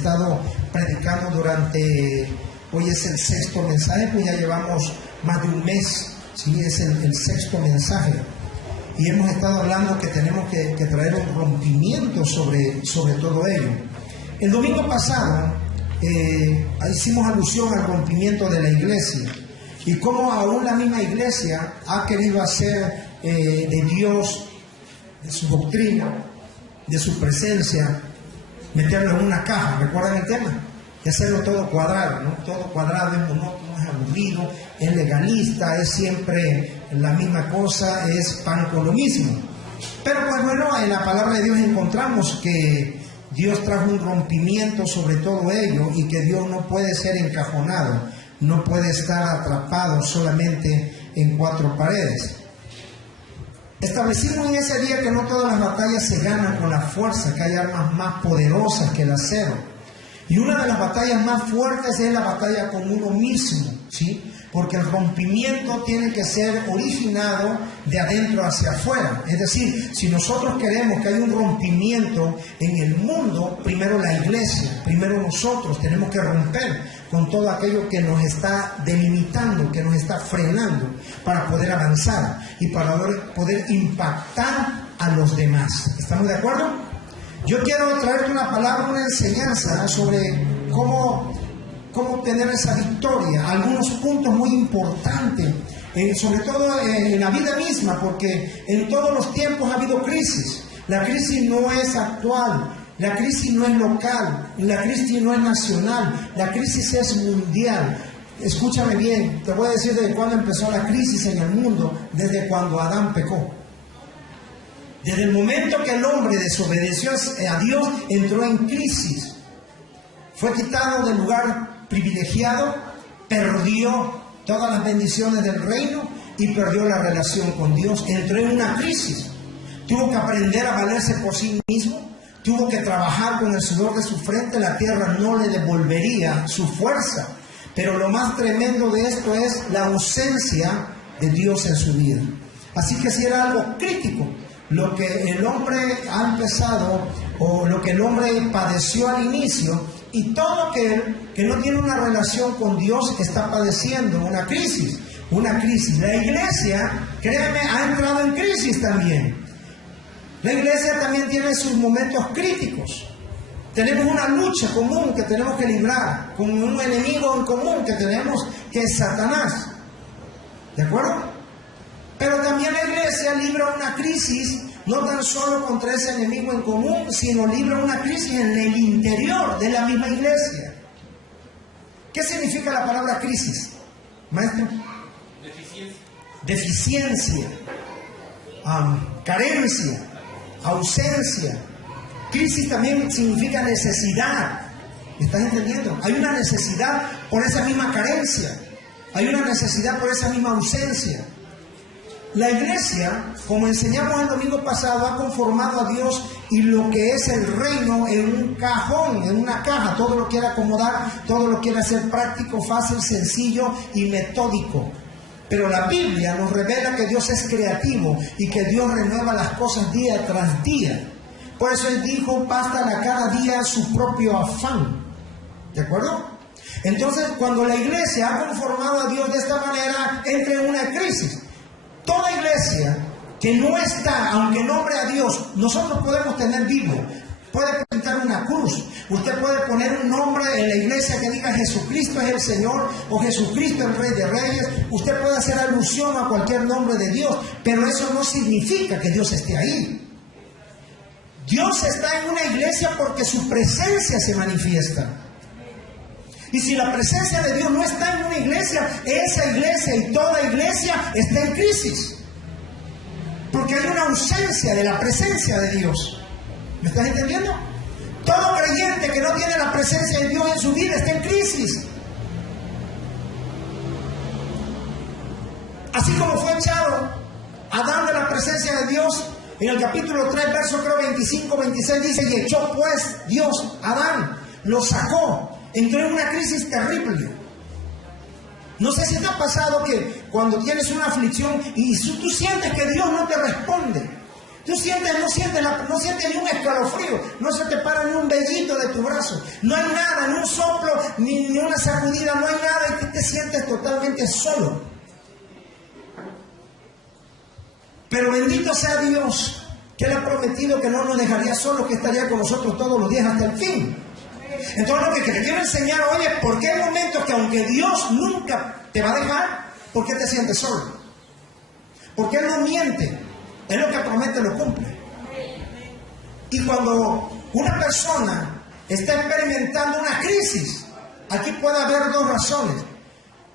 estado predicando hoy es el sexto mensaje, pues ya llevamos más de un mes, ¿sí? Es el sexto mensaje. Y hemos estado hablando que tenemos que traer un rompimiento sobre todo ello. El domingo pasado hicimos alusión al rompimiento de la iglesia y cómo aún la misma iglesia ha querido hacer de Dios, de su doctrina, de su presencia, meterlo en una caja. ¿Recuerdan el tema? Y hacerlo todo cuadrado, ¿no? Todo cuadrado es monótono, es aburrido, es legalista, es siempre la misma cosa, es pan con lo mismo. Pero pues bueno, en la palabra de Dios encontramos que Dios trajo un rompimiento sobre todo ello y que Dios no puede ser encajonado, no puede estar atrapado solamente en cuatro paredes. Establecimos en ese día que no todas las batallas se ganan con la fuerza, que hay armas más poderosas que el acero. Y una de las batallas más fuertes es la batalla con uno mismo, ¿sí? Porque el rompimiento tiene que ser originado de adentro hacia afuera. Es decir, si nosotros queremos que haya un rompimiento en el mundo, primero la iglesia, primero nosotros tenemos que romper con todo aquello que nos está delimitando, que nos está frenando para poder avanzar y para poder impactar a los demás. ¿Estamos de acuerdo? Yo quiero traerte una palabra, una enseñanza sobre cómo obtener esa victoria, algunos puntos muy importantes, sobre todo en la vida misma, porque en todos los tiempos ha habido crisis. La crisis no es actual, la crisis no es local, la crisis no es nacional, la crisis es mundial. Escúchame bien, te voy a decir desde cuándo empezó la crisis en el mundo, desde cuando Adán pecó. Desde el momento que el hombre desobedeció a Dios, entró en crisis. Fue quitado del lugar privilegiado, perdió todas las bendiciones del reino y perdió la relación con Dios. Entró en una crisis. Tuvo que aprender a valerse por sí mismo. Tuvo que trabajar con el sudor de su frente. La tierra no le devolvería su fuerza. Pero lo más tremendo de esto es la ausencia de Dios en su vida. Así que si era algo crítico, lo que el hombre ha empezado o lo que el hombre padeció al inicio, y todo aquel que no tiene una relación con Dios está padeciendo una crisis. La iglesia, créeme, ha entrado en crisis también. La iglesia también tiene sus momentos críticos. Tenemos una lucha común que tenemos que librar, con un enemigo en común que tenemos, que es Satanás. ¿De acuerdo? Pero también la iglesia libra una crisis, no tan solo contra ese enemigo en común, sino libra una crisis en el interior de la misma iglesia. ¿Qué significa la palabra crisis, maestro? Deficiencia, carencia, ausencia. Crisis también significa necesidad. ¿Me estás entendiendo? Hay una necesidad por esa misma carencia. Hay una necesidad por esa misma ausencia. La iglesia, como enseñamos el domingo pasado, ha conformado a Dios y lo que es el reino en un cajón, en una caja. Todo lo quiere acomodar, todo lo quiere hacer práctico, fácil, sencillo y metódico. Pero la Biblia nos revela que Dios es creativo y que Dios renueva las cosas día tras día. Por eso Él dijo, basta a cada día su propio afán. ¿De acuerdo? Entonces, cuando la iglesia ha conformado a Dios de esta manera, entra en una crisis. Toda iglesia que no está, aunque nombre a Dios, nosotros podemos tener vivo. Puede pintar una cruz. Usted puede poner un nombre en la iglesia que diga Jesucristo es el Señor o Jesucristo el Rey de Reyes. Usted puede hacer alusión a cualquier nombre de Dios, pero eso no significa que Dios esté ahí. Dios está en una iglesia porque su presencia se manifiesta. Y si la presencia de Dios no está en una iglesia, esa iglesia y toda iglesia está en crisis. Porque hay una ausencia de la presencia de Dios. ¿Me estás entendiendo? Todo creyente que no tiene la presencia de Dios en su vida está en crisis. Así como fue echado Adán de la presencia de Dios, en el capítulo 3, verso creo 25, 26 dice, y echó pues Dios a Adán, lo sacó. Entró en una crisis terrible. No sé si te ha pasado que cuando tienes una aflicción y tú sientes que Dios no te responde, Tú sientes, no sientes ni un escalofrío, no se te para ni un vellito de tu brazo, no hay nada, ni un soplo, ni una sacudida, no hay nada, y tú te sientes totalmente solo. Pero bendito sea Dios, que Él ha prometido que no nos dejaría solos, que estaría con nosotros todos los días hasta el fin. Entonces lo que te quiero enseñar hoy es por qué hay momentos que aunque Dios nunca te va a dejar, ¿por qué te sientes solo? Porque Él no miente. Él lo que promete lo cumple. Y cuando una persona está experimentando una crisis, aquí puede haber dos razones.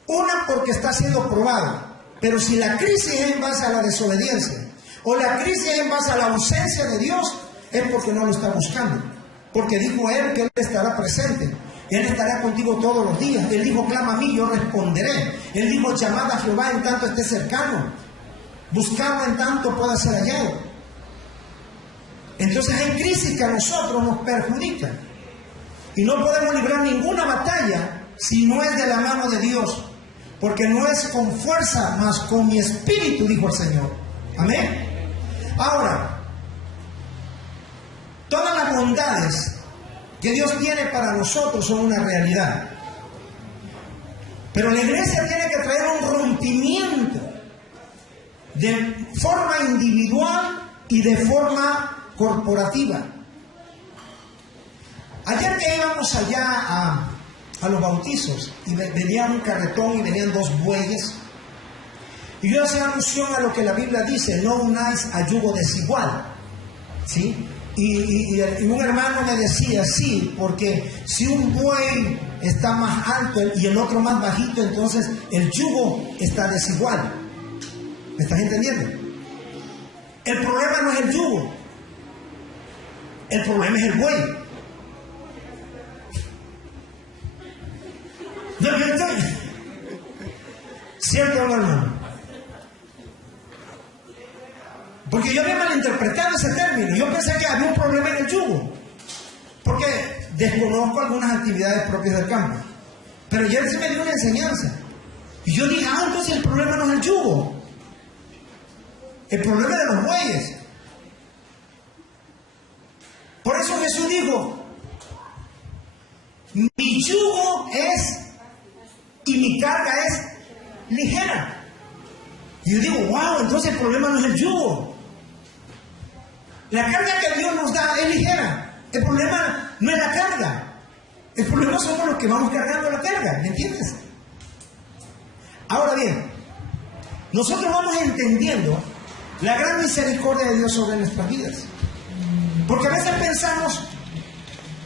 Una, porque está siendo probado. Pero si la crisis es en base a la desobediencia, o la crisis es en base a la ausencia de Dios, es porque no lo está buscando. Porque dijo Él que Él estará presente. Él estará contigo todos los días. Él dijo, clama a mí, yo responderé. Él dijo, llamad a Jehová en tanto esté cercano. Buscarlo en tanto pueda ser hallado. Entonces hay crisis que a nosotros nos perjudican. Y no podemos librar ninguna batalla si no es de la mano de Dios. Porque no es con fuerza, mas con mi espíritu, dijo el Señor. Amén. Ahora, todas las bondades que Dios tiene para nosotros son una realidad. Pero la iglesia tiene que traer un rompimiento de forma individual y de forma corporativa. Ayer que íbamos allá a los bautizos y venía un carretón y venían dos bueyes, y yo hacía alusión a lo que la Biblia dice, no unáis a yugo desigual, ¿sí? Y un hermano me decía, sí, porque si un buey está más alto y el otro más bajito, entonces el yugo está desigual. ¿Me estás entendiendo? El problema no es el yugo, el problema es el buey. ¿Cierto o no, hermano? Porque yo había malinterpretado ese término. Yo pensé que había un problema en el yugo, porque desconozco algunas actividades propias del campo. Pero ayer se me dio una enseñanza y yo dije, entonces el problema no es el yugo, el problema es de los bueyes. Por eso Jesús dijo, mi yugo es y mi carga es ligera. Y yo digo, wow, entonces el problema no es el yugo. La carga que Dios nos da es ligera. El problema no es la carga. El problema somos los que vamos cargando la carga, ¿me entiendes? Ahora bien, nosotros vamos entendiendo la gran misericordia de Dios sobre nuestras vidas. Porque a veces pensamos,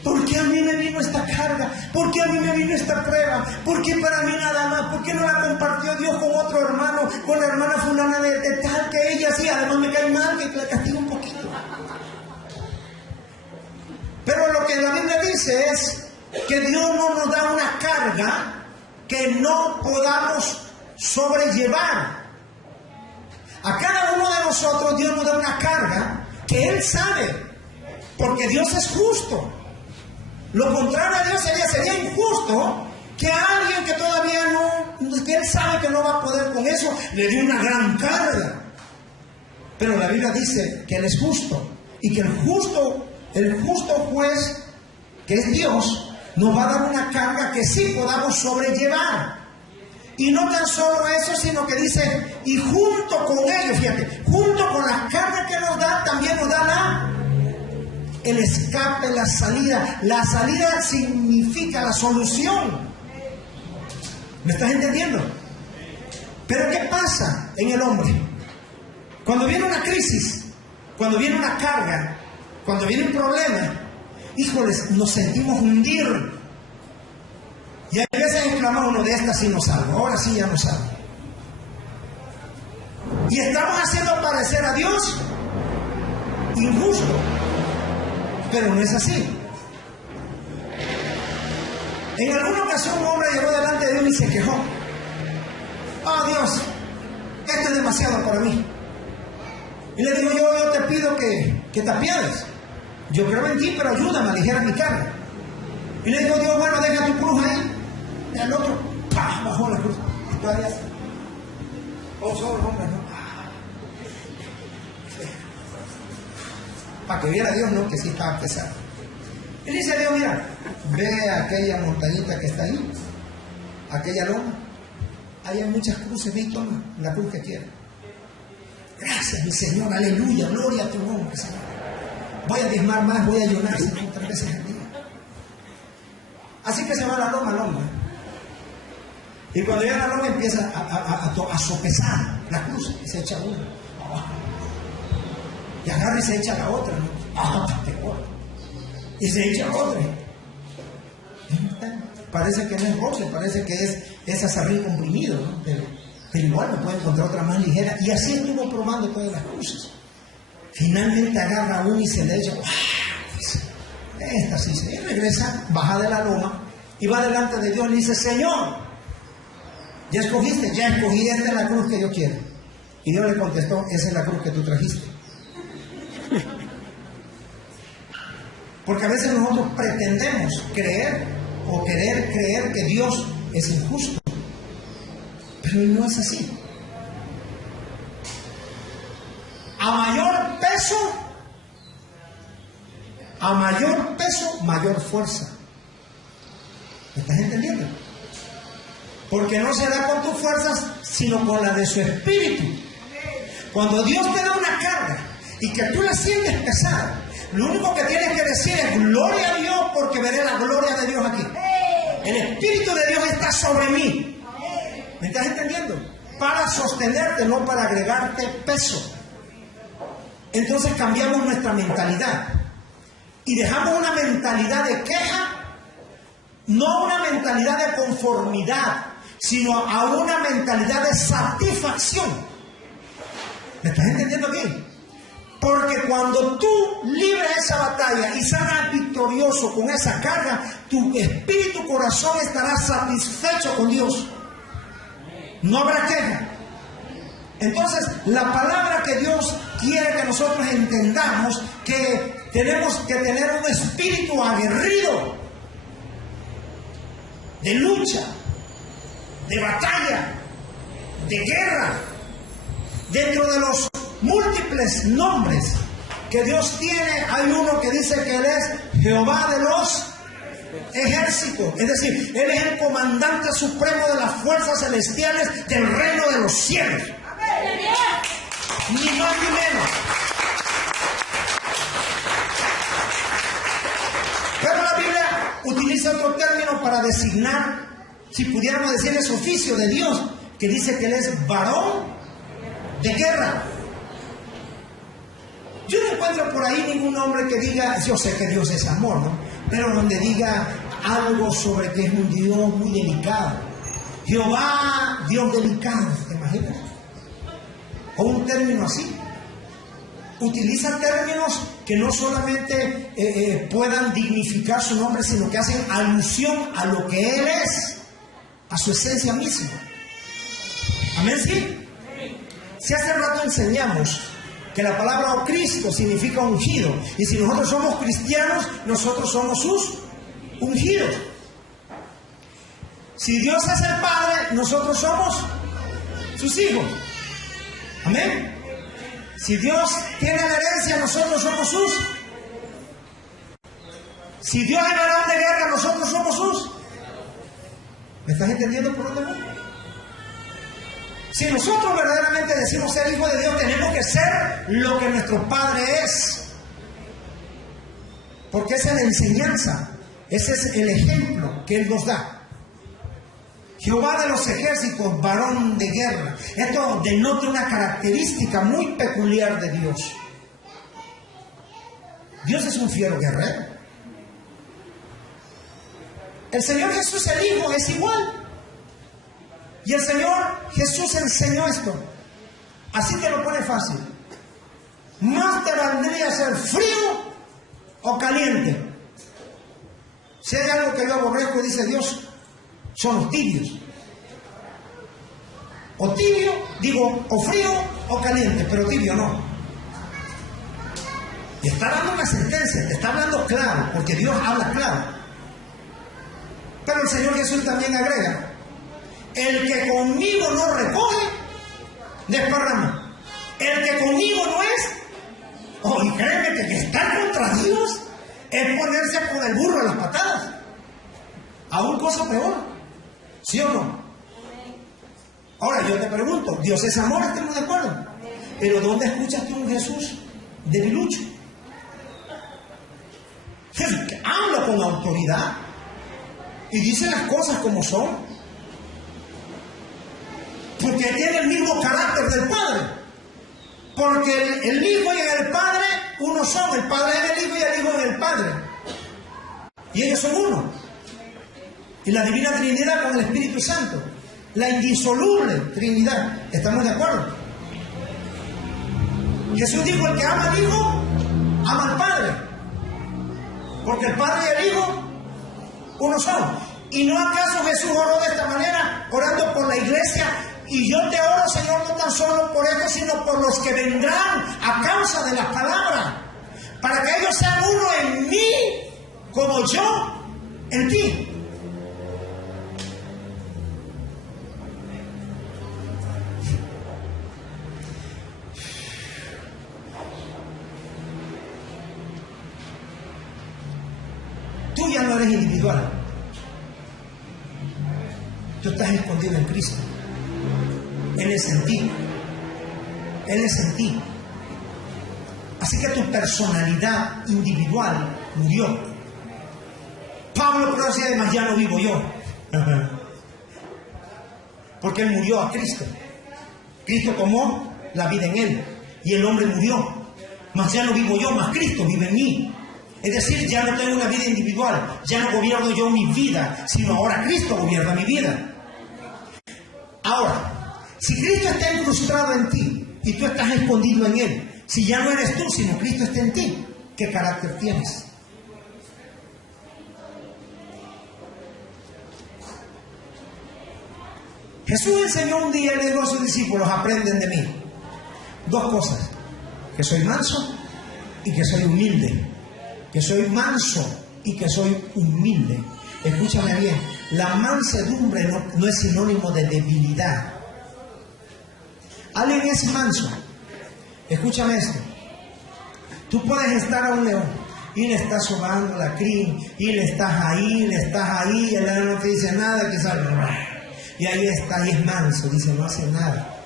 ¿por qué a mí me vino esta carga? ¿Por qué a mí me vino esta prueba? ¿Por qué para mí nada más? ¿Por qué no la compartió Dios con otro hermano, con la hermana fulana de tal que ella sí? Además me cae mal, que la castigo un poquito. Pero lo que la Biblia dice es que Dios no nos da una carga que no podamos sobrellevar. A cada uno de nosotros Dios nos da una carga que Él sabe, porque Dios es justo. Lo contrario a Dios sería injusto que a alguien que todavía no, que Él sabe que no va a poder con eso, le dé una gran carga. Pero la Biblia dice que Él es justo y que el justo juez, que es Dios, nos va a dar una carga que sí podamos sobrellevar. Y no tan solo eso, sino que dice, y junto con ellos, fíjate, junto con la carga que nos da, también nos da el escape, la salida. La salida significa la solución. ¿Me estás entendiendo? Pero ¿qué pasa en el hombre? Cuando viene una crisis, cuando viene una carga, cuando viene un problema, híjoles, nos sentimos hundir. Y a veces exclamamos, uno de estas sí no salgo, ahora sí ya no salgo. Y estamos haciendo parecer a Dios injusto. Pero no es así. En alguna ocasión un hombre llegó delante de Dios y se quejó. Dios, esto es demasiado para mí. Y le digo, yo te pido que te apiades. Yo creo en ti, pero ayúdame a aligerar mi carga. Y le digo, Dios, bueno, deja tu cruz ahí. Y al otro, ¡pah!, bajó la cruz. Y todavía solo hombre, ¿no? para que viera Dios, no, que sí estaba pesado. Y dice Dios, mira, ve aquella montañita que está ahí, aquella loma, ahí hay muchas cruces, ve y toma la cruz que quieras. Gracias, mi Señor, aleluya, gloria a tu nombre, Señor. Voy a diezmar más, voy a ayunar, Señor, 3 veces al día. Así que se va la loma. Y cuando llega la loma empieza a sopesar la cruz y se echa una. Y agarra y se echa la otra, ¿no? Y se echa otra. Parece que no es roce, parece que es azarrín comprimido, ¿no? Pero igual no puede encontrar otra más ligera. Y así estuvo probando todas las cruces. Finalmente agarra una y se le echa. Esta sí se regresa, baja de la loma y va delante de Dios y le dice: Señor, ¿ya escogiste? Ya escogí, esta es la cruz que yo quiero. Y Dios le contestó: esa es la cruz que tú trajiste. Porque a veces nosotros pretendemos creer o querer creer que Dios es injusto, pero no es así. A mayor peso, mayor fuerza. ¿Me estás entendiendo? Porque no será con tus fuerzas, sino con la de su espíritu. Cuando Dios te da una carga y que tú la sientes pesada, lo único que tienes que decir es: gloria a Dios, porque veré la gloria de Dios aquí. El Espíritu de Dios está sobre mí. ¿Me estás entendiendo? Para sostenerte, no para agregarte peso. Entonces cambiamos nuestra mentalidad y dejamos una mentalidad de queja, no una mentalidad de conformidad, sino a una mentalidad de satisfacción. ¿Me estás entendiendo aquí? Porque cuando tú libres esa batalla y salgas victorioso con esa carga, tu espíritu, corazón estará satisfecho con Dios. No habrá queja. Entonces, la palabra que Dios quiere que nosotros entendamos, que tenemos que tener un espíritu aguerrido, de lucha, de batalla, de guerra, dentro de los múltiples nombres que Dios tiene. Hay uno que dice que Él es Jehová de los ejércitos, es decir, Él es el comandante supremo de las fuerzas celestiales del reino de los cielos. Ni más ni menos. Pero la Biblia utiliza otro término para designar, si pudiéramos decir, ese oficio de Dios, que dice que Él es varón de guerra. Yo no encuentro por ahí ningún hombre que diga, yo sé que Dios es amor, ¿no? Pero donde diga algo sobre que es un Dios muy delicado. Jehová, Dios delicado, ¿te imaginas? O un término así. Utiliza términos que no solamente puedan dignificar su nombre, sino que hacen alusión a lo que Él es, a su esencia misma. ¿Amén? ¿Sí? Si hace rato enseñamos que la palabra "oh Cristo" significa ungido, y si nosotros somos cristianos, nosotros somos sus ungidos. Si Dios es el Padre, nosotros somos sus hijos. Amén. Si Dios tiene la herencia, nosotros somos sus. Si Dios es varón de guerra, nosotros somos sus. ¿Me estás entendiendo por dónde voy? Si nosotros verdaderamente decimos ser hijos de Dios, tenemos que ser lo que nuestro Padre es. Porque esa es la enseñanza, ese es el ejemplo que Él nos da. Jehová de los ejércitos, varón de guerra. Esto denota una característica muy peculiar de Dios. Dios es un fiero guerrero. El Señor Jesús, el Hijo, es igual. Y el Señor Jesús enseñó esto. Así te lo pone fácil. Más te valdría ser frío o caliente. Si hay algo que yo aborrezco, dice Dios, son los tibios. O tibio, digo, o frío o caliente, pero tibio no. Y está dando una sentencia, te está hablando claro, porque Dios habla claro. Pero el Señor Jesús también agrega: el que conmigo no recoge, desparrama. El que conmigo no es, Oh, y créeme que estar contra Dios es ponerse con el burro a las patadas. Aún cosa peor. ¿Sí o no? Ahora yo te pregunto, Dios es amor, estamos de acuerdo. Pero ¿dónde escuchaste un Jesús debilucho? Jesús que habla con autoridad y dice las cosas como son, porque tiene el mismo carácter del Padre. Porque el Hijo y el Padre uno son, el Padre en el Hijo y el Hijo en el Padre, y ellos son uno. Y la Divina Trinidad con el Espíritu Santo, la indisoluble Trinidad. ¿Estamos de acuerdo? Jesús dijo: el que ama al Hijo ama al Padre, porque el Padre y el Hijo uno son. ¿Y no acaso Jesús oró de esta manera, orando por la iglesia? Y yo te oro, Señor, no tan solo por esto, sino por los que vendrán a causa de la palabra, para que ellos sean uno en mí, como yo en ti. Tú ya no eres individual. Tú estás escondido en Cristo. Él es en ti. Él es en ti. Así que tu personalidad individual murió. Pablo decía: además ya no vivo yo. Porque él murió a Cristo. Cristo tomó la vida en él y el hombre murió. Mas ya no vivo yo, mas Cristo vive en mí. Es decir, ya no tengo una vida individual, ya no gobierno yo mi vida, sino ahora Cristo gobierna mi vida. Ahora, si Cristo está incrustado en ti y tú estás escondido en Él, si ya no eres tú, sino Cristo está en ti, ¿qué carácter tienes? Jesús enseñó un día y le dijo a sus discípulos: aprenden de mí dos cosas, que soy manso y que soy humilde. Que soy manso y que soy humilde. Escúchame bien, la mansedumbre no es sinónimo de debilidad. Alguien es manso. Escúchame esto. Tú puedes estar a un león y le estás sobando la crin, y le estás ahí, y el león no te dice nada, que salga. Y ahí está, y es manso, dice: no hace nada.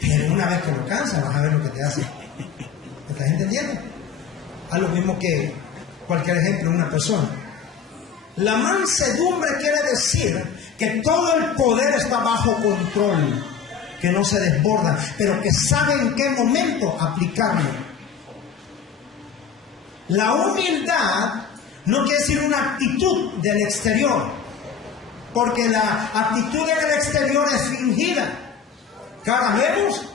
Pero una vez que lo cansa, vas a ver lo que te hace. ¿Me estás entendiendo? A lo mismo que cualquier ejemplo de una persona. La mansedumbre quiere decir que todo el poder está bajo control, que no se desborda, pero que sabe en qué momento aplicarlo. La humildad no quiere decir una actitud del exterior, porque la actitud del exterior es fingida. Cara vemos,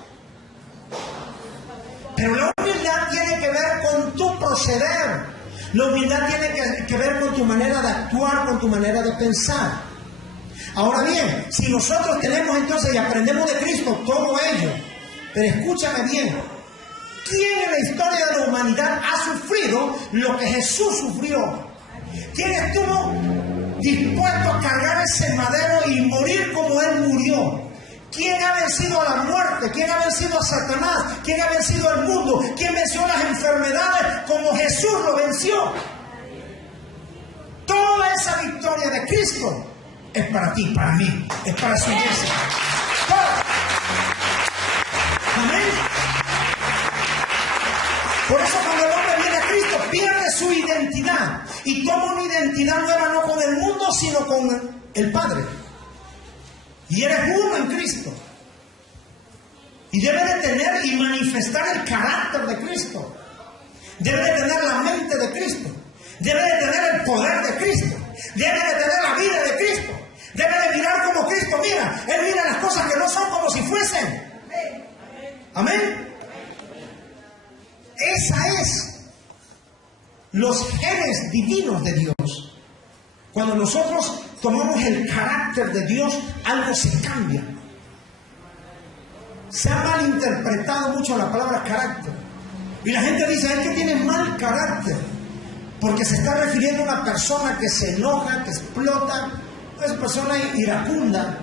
pero la humildad tiene que ver con tu proceder. La humildad tiene que ver con tu manera de actuar, con tu manera de pensar. Ahora bien, si nosotros tenemos entonces y aprendemos de Cristo todo ello, pero escúchame bien, ¿quién en la historia de la humanidad ha sufrido lo que Jesús sufrió? ¿Quién estuvo dispuesto a cargar ese madero y morir como Él murió? ¿Quién ha vencido a la muerte? ¿Quién ha vencido a Satanás? ¿Quién ha vencido al mundo? ¿Quién venció las enfermedades como Jesús lo venció? Toda esa victoria de Cristo es para ti, para mí, es para su iglesia. Amén. Por eso cuando el hombre viene a Cristo pierde su identidad y toma una identidad nueva, no con el mundo, sino con el Padre. Y eres uno en Cristo. Y debe de tener y manifestar el carácter de Cristo. Debe de tener la mente de Cristo. Debe de tener el poder de Cristo. Debe de tener la vida de Cristo. Debe de mirar como Cristo mira. Él mira las cosas que no son como si fuesen. Amén. Esa es los genes divinos de Dios. Cuando nosotros tomamos el carácter de Dios, algo se cambia. Se ha malinterpretado mucho la palabra carácter. Y la gente dice: es que tienes mal carácter. Porque se está refiriendo a una persona que se enoja, que explota. Esa persona iracunda.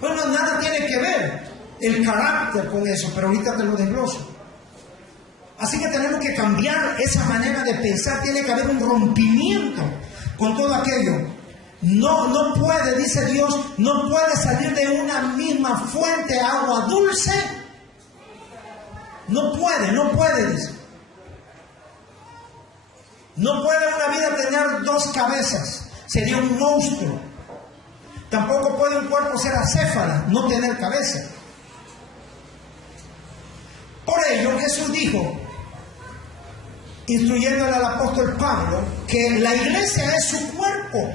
Bueno, nada tiene que ver el carácter con eso, pero ahorita te lo desgloso. Así que tenemos que cambiar esa manera de pensar. Tiene que haber un rompimiento con todo aquello. No puede, dice Dios, no puede salir de una misma fuente agua dulce. No puede, dice. No puede una vida tener dos cabezas. Sería un monstruo. Tampoco puede un cuerpo ser acéfala, no tener cabeza. Por ello Jesús dijo, instruyéndole al apóstol Pablo, que la iglesia es su cuerpo,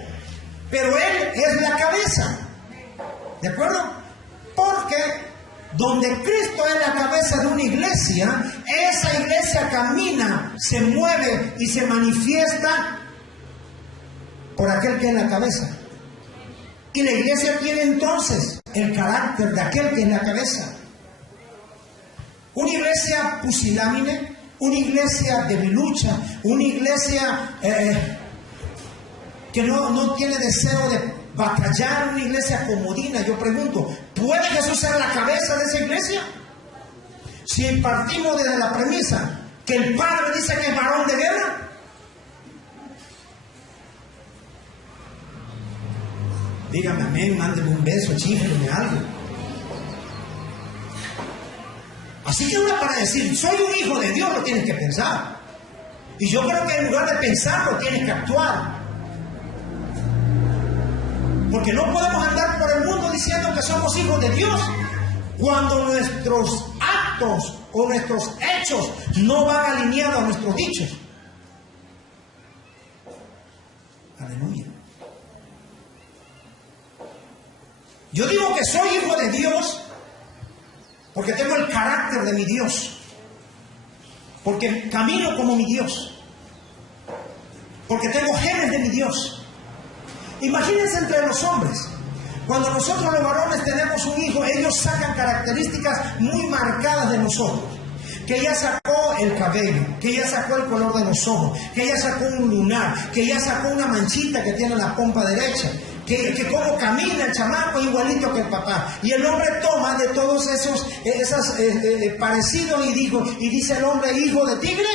pero él es la cabeza. ¿De acuerdo? Porque donde Cristo es la cabeza de una iglesia, esa iglesia camina, se mueve y se manifiesta por aquel que es la cabeza. Y la iglesia tiene entonces el carácter de aquel que es la cabeza. Una iglesia pusilánime, una iglesia debilucha, una iglesia que no tiene deseo de batallar, una iglesia comodina. Yo pregunto, ¿puede Jesús ser la cabeza de esa iglesia? Si partimos desde la premisa que el Padre dice que es varón de guerra, dígame amén, mándeme un beso, chífreme algo. Así que ahora para decir, soy un hijo de Dios, lo tienes que pensar. Y yo creo que en lugar de pensarlo, tienes que actuar. Porque no podemos andar por el mundo diciendo que somos hijos de Dios cuando nuestros actos o nuestros hechos no van alineados a nuestros dichos. Aleluya. Yo digo que soy hijo de Dios porque tengo el carácter de mi Dios, porque camino como mi Dios, porque tengo genes de mi Dios. Imagínense entre los hombres, cuando nosotros los varones tenemos un hijo, ellos sacan características muy marcadas de nosotros. Que ella sacó el cabello, que ella sacó el color de los ojos, que ella sacó un lunar, que ella sacó una manchita que tiene en la pompa derecha, que como camina el chamaco igualito que el papá. Y el hombre toma de todos esos parecidos y dice el hombre, hijo de tigre.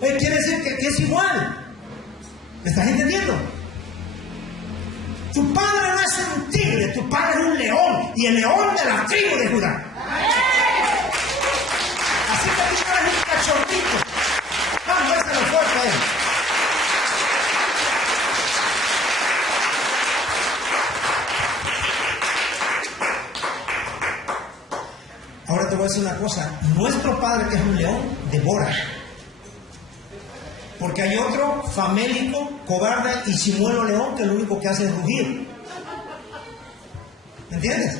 Quiere decir que es igual. ¿Me estás entendiendo? Tu padre no es un tigre, tu padre es un león, y el león de la tribu de Judá. Así que tú eres un cachorrito. Vamos, ese lo fuerte a él. Ahora te voy a decir una cosa. Nuestro padre, que es un león, devora. Porque hay otro famélico, cobarde y chimuelo león que lo único que hace es rugir. ¿Me entiendes?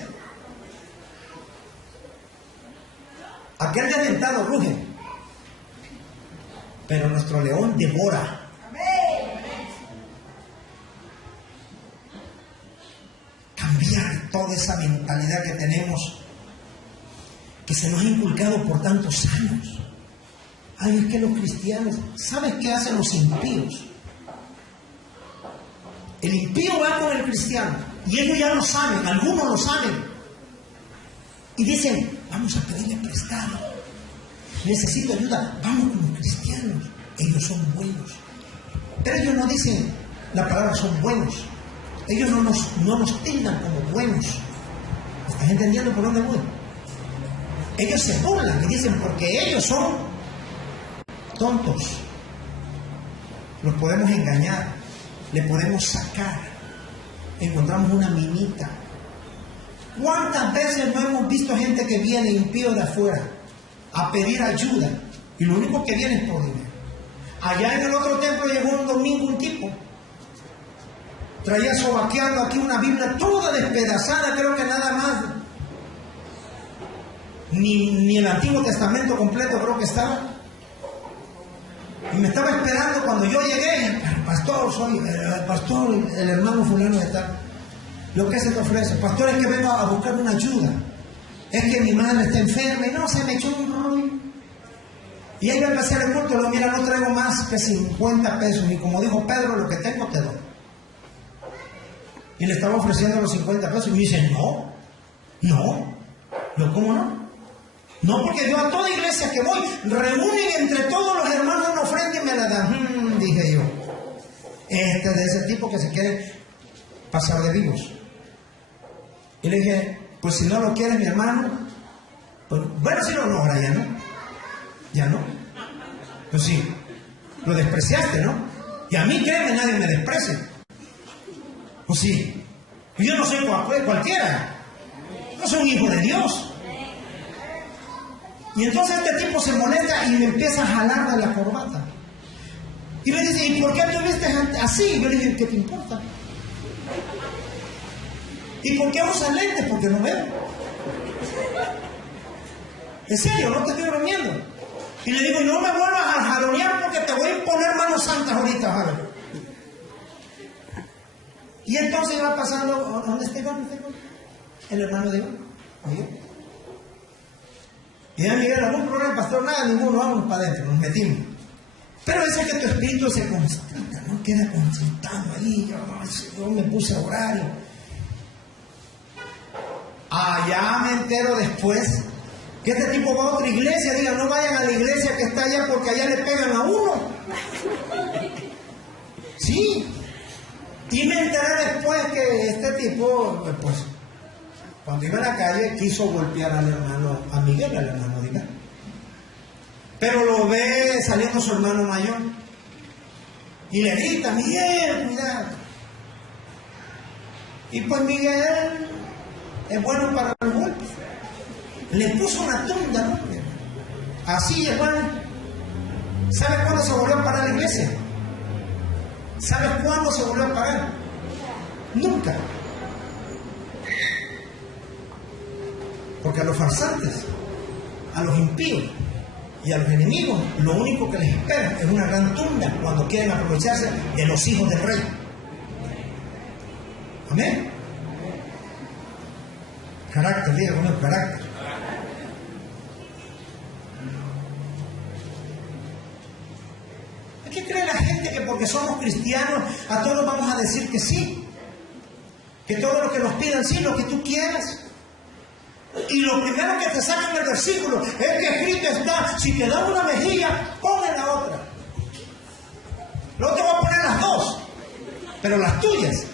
Aquel desdentado ruge, pero nuestro león devora. Cambiar toda esa mentalidad que tenemos, que se nos ha inculcado por tantos años. Ay, es que los cristianos, ¿sabes qué hacen los impíos? El impío va con el cristiano y ellos ya lo saben, algunos lo saben, y dicen, vamos a pedirle prestado, necesito ayuda, vamos con los cristianos, ellos son buenos. Pero ellos no dicen la palabra son buenos, ellos no nos tildan como buenos. ¿Estás entendiendo por dónde voy? Ellos se burlan y dicen, porque ellos son tontos, los podemos engañar, le podemos sacar, encontramos una minita. ¿Cuántas veces no hemos visto gente que viene impío de afuera a pedir ayuda y lo único que viene es por dinero? Allá en el otro templo llegó un domingo un tipo, traía sobaqueando aquí una Biblia toda despedazada, creo que nada más, ni el Antiguo Testamento completo creo que estaba. Y me estaba esperando cuando yo llegué, pastor, soy el pastor, el hermano fulano de tal. Lo que se te ofrece, pastor, es que vengo a buscar una ayuda. Es que mi madre está enferma y no, se me echó un rollo. Y ahí va a empezar el culto, lo mira, no traigo más que 50 pesos. Y como dijo Pedro, lo que tengo te doy. Y le estaba ofreciendo los 50 pesos y me dice, no, ¿cómo no? No, porque yo a toda iglesia que voy, reúnen entre todos los hermanos una ofrenda y me la dan. Dije yo. Este es de ese tipo que se quiere pasar de vivos. Y le dije, pues si no lo quiere mi hermano, pues, bueno, si no, no, ahora ya no. Ya no. Pues sí, lo despreciaste, ¿no? Y a mí, créeme, nadie me desprecia. Pues sí, yo no soy cualquiera. Yo soy un hijo de Dios. Y entonces este tipo se molesta y me empieza a jalar de la corbata. Y me dice, ¿y por qué tú viste así? Y yo le dije, ¿qué te importa? ¿Y por qué usas lentes? Porque no veo. En serio, no te estoy bromeando. Y le digo, no me vuelvas a jalonear porque te voy a imponer manos santas ahorita, ¿vale? Y entonces va pasando, ¿dónde está Iván? El hermano de Iván. Miguel. Y ya Miguel, ¿algún problema, pastor? Nada, ninguno, vamos para adentro, nos metimos. Pero dice que tu espíritu se concentra, ¿no? Queda concentrado ahí. Yo me puse a orar. Allá me entero después que este tipo va a otra iglesia. Digan, no vayan a la iglesia que está allá porque allá le pegan a uno. Sí. Y me enteré después que este tipo, pues, cuando iba a la calle quiso golpear al hermano, a Miguel, al hermano de Iván. Pero lo ve saliendo su hermano mayor. Y le grita, Miguel, cuidado. Y pues Miguel es bueno para el golpe. Le puso una tunda, ¿no? Así, hermano. ¿Sabe cuándo se volvió a parar la iglesia? ¿Sabe cuándo se volvió a parar? Nunca. Porque a los farsantes, a los impíos y a los enemigos, lo único que les espera es una gran tunda cuando quieren aprovecharse de los hijos del rey. Amén. Carácter, diga con el carácter. ¿Qué cree la gente que porque somos cristianos a todos vamos a decir que sí? Que todo lo que nos pidan sí, lo que tú quieras. Y lo primero que te sacan del versículo es que escrito está, si te dan una mejilla, ponle la otra. No te voy a poner las dos, pero las tuyas.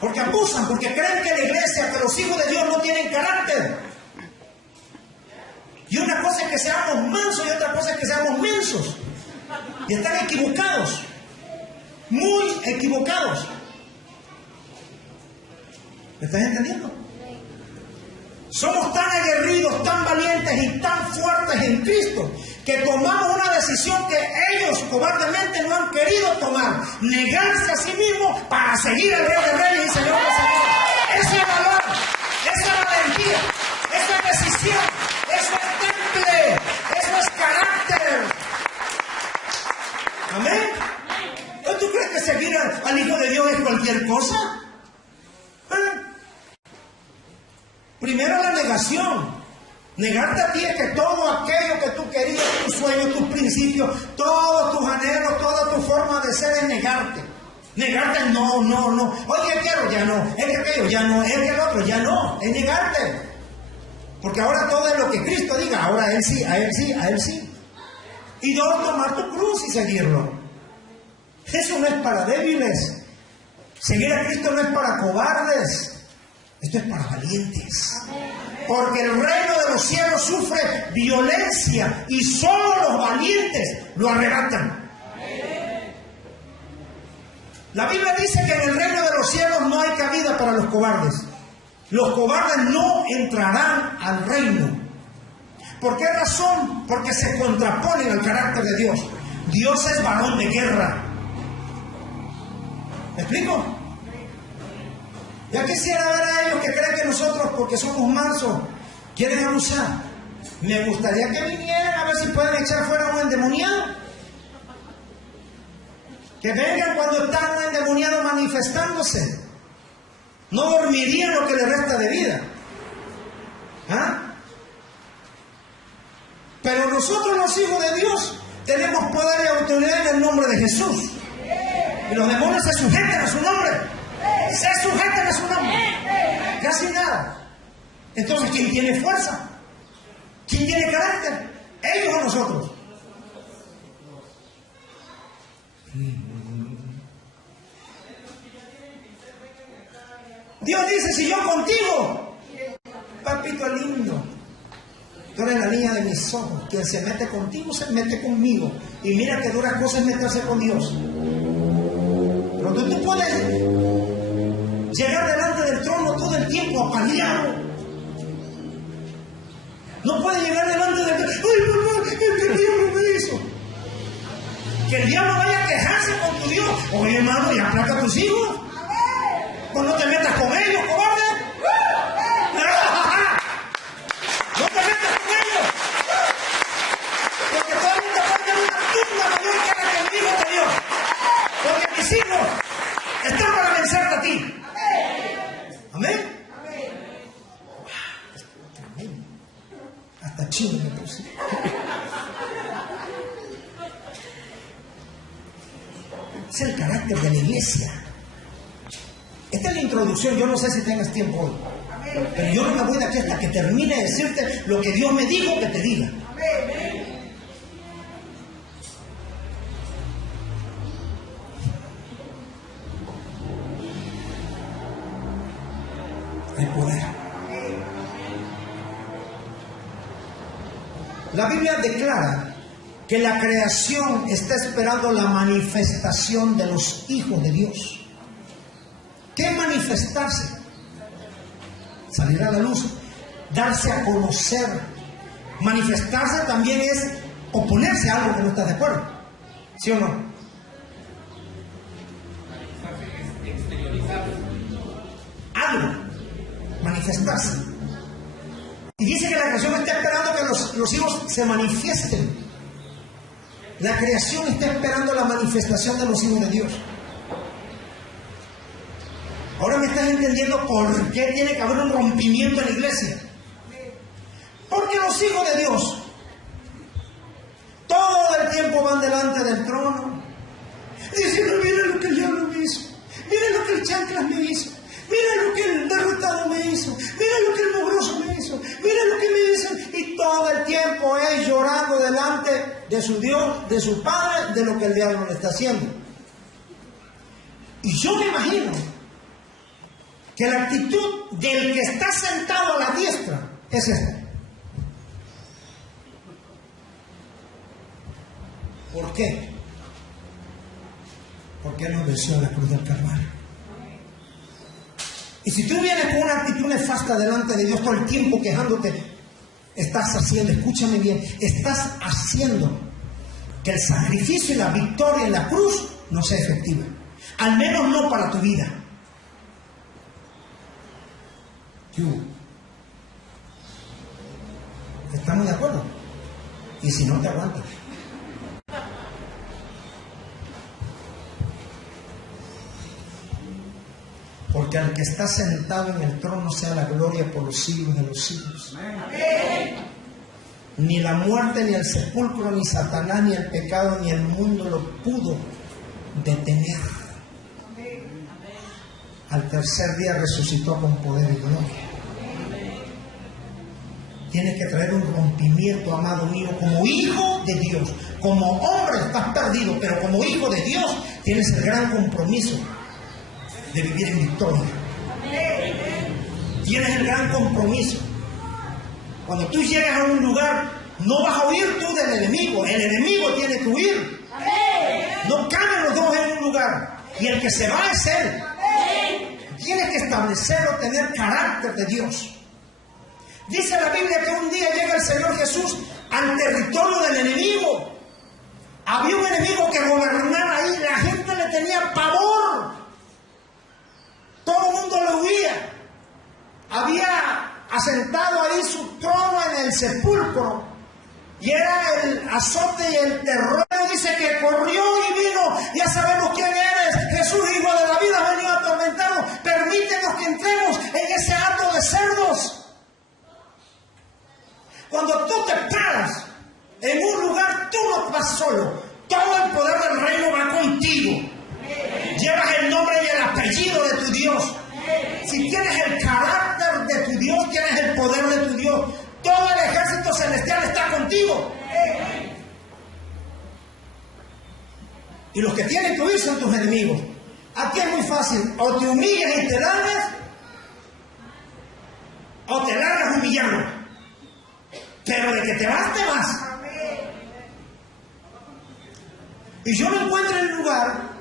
Porque abusan, porque creen que la iglesia, que los hijos de Dios no tienen carácter. Y una cosa es que seamos mansos y otra cosa es que seamos mensos. Y están equivocados. Muy equivocados. ¿Me estás entendiendo? Somos tan aguerridos, tan valientes y tan fuertes en Cristo que tomamos una decisión que ellos cobardemente no han querido tomar. Negarse a sí mismos para seguir al Rey de Reyes y Señor de Señores. Eso es valor, eso es valentía, eso es decisión, eso es temple, eso es carácter. Amén. ¿No tú crees que seguir al Hijo de Dios es cualquier cosa? Primero la negación. Negarte a ti es que todo aquello que tú querías, tus sueños, tus principios, todos tus anhelos, toda tu forma de ser es negarte. Negarte no. Oye, quiero, ya no. Es que aquello, ya no. Es que el otro, ya no. Es negarte. Porque ahora todo es lo que Cristo diga. Ahora a Él sí, a Él sí, a Él sí. Y dos, tomar tu cruz y seguirlo. Eso no es para débiles. Seguir a Cristo no es para cobardes. Esto es para valientes. Porque el reino de los cielos sufre violencia y solo los valientes lo arrebatan. La Biblia dice que en el reino de los cielos no hay cabida para los cobardes. Los cobardes no entrarán al reino. ¿Por qué razón? Porque se contraponen al carácter de Dios. Dios es varón de guerra. ¿Me explico? Ya quisiera ver a ellos que creen que nosotros, porque somos mansos, quieren abusar. Me gustaría que vinieran a ver si pueden echar fuera a un endemoniado. Que vengan cuando están un endemoniado manifestándose. No dormirían lo que les resta de vida. ¿Ah? Pero nosotros los hijos de Dios tenemos poder y autoridad en el nombre de Jesús. Y los demonios se sujetan a su nombre. Se sujetan a su nombre. Casi nada. Entonces, ¿quién tiene fuerza? ¿Quién tiene carácter? ¿Ellos o nosotros? Dios dice, si yo contigo, papito lindo, tú eres la niña de mis ojos. Quien se mete contigo, se mete conmigo. Y mira que dura cosa es meterse con Dios. Pero tú puedes llegar delante del trono todo el tiempo apaleado. No puedes llegar delante del trono. ¡Ay, mamá! El diablo me hizo. Que el diablo vaya a quejarse con tu Dios. Oye, hermano, ya aplaca a tus hijos. Pues no te metas con ellos, cobarde. No te metas con ellos. Porque todavía te falta una tumba mayor que la que el Hijo de Dios. Porque mis hijos están para vencerte a ti. Amén. Tremendo. Hasta chino me puse. Es el carácter de la iglesia. Esta es la introducción. Yo no sé si tengas tiempo hoy, pero yo no me voy de aquí hasta que termine de decirte lo que Dios me dijo que te diga. El poder. La Biblia declara que la creación está esperando la manifestación de los hijos de Dios. ¿Qué es manifestarse? Salir a la luz, darse a conocer. Manifestarse también es oponerse a algo que no estás de acuerdo. ¿Sí o no? Algo. Manifestarse. Y dice que la creación está esperando que los hijos se manifiesten. La creación está esperando la manifestación de los hijos de Dios. Ahora me estás entendiendo por qué tiene que haber un rompimiento en la iglesia. Porque los hijos de Dios todo el tiempo van delante del trono diciendo, mira lo que el diablo me hizo, mira lo que el chanclas me hizo, mira lo que el derrotado me hizo, mira lo que el mugroso me hizo, mira lo que me hizo. Y todo el tiempo es llorando delante de su Dios, de su Padre, de lo que el diablo le está haciendo. Y yo me imagino que la actitud del que está sentado a la diestra es esta. ¿Por qué? Porque Él nos venció en la cruz del Calvario. Y si tú vienes con una actitud nefasta delante de Dios todo el tiempo quejándote, estás haciendo, escúchame bien, estás haciendo que el sacrificio y la victoria en la cruz no sea efectiva. Al menos no para tu vida. ¿Estamos de acuerdo? Y si no, te aguantas. Porque al que está sentado en el trono sea la gloria por los siglos de los siglos. Amén. Ni la muerte, ni el sepulcro, ni Satanás, ni el pecado, ni el mundo lo pudo detener. Al tercer día resucitó con poder y gloria. Tienes que traer un rompimiento, amado mío, como hijo de Dios. Como hombre estás perdido, pero como hijo de Dios tienes el gran compromiso de vivir en victoria. Tienes el gran compromiso. Cuando tú llegas a un lugar, no vas a huir tú del enemigo. El enemigo tiene que huir. No caben los dos en un lugar. Y el que se va es él. Tienes que establecer o tener carácter de Dios. Dice la Biblia que un día llega el Señor Jesús al territorio del enemigo. Había un enemigo que gobernaba ahí. La gente le tenía pavor. Todo el mundo lo huía. Había asentado ahí su trono en el sepulcro. Y era el azote y el terror. Dice que corrió y vino. Ya sabemos quién eres. Jesús, hijo de David, ha venido a atormentarnos. Permítenos que entremos en ese hato de cerdos. Cuando tú te paras en un lugar, tú no vas solo. Todo el poder del reino va contigo. Llevas el nombre y el apellido de tu Dios. Si tienes el carácter de tu Dios, tienes el poder Y los que tienen que huir son tus enemigos. Aquí es muy fácil. O te humillas y te largas, o te largas humillando. Pero de que te vas, te vas. Y yo me encuentro en el lugar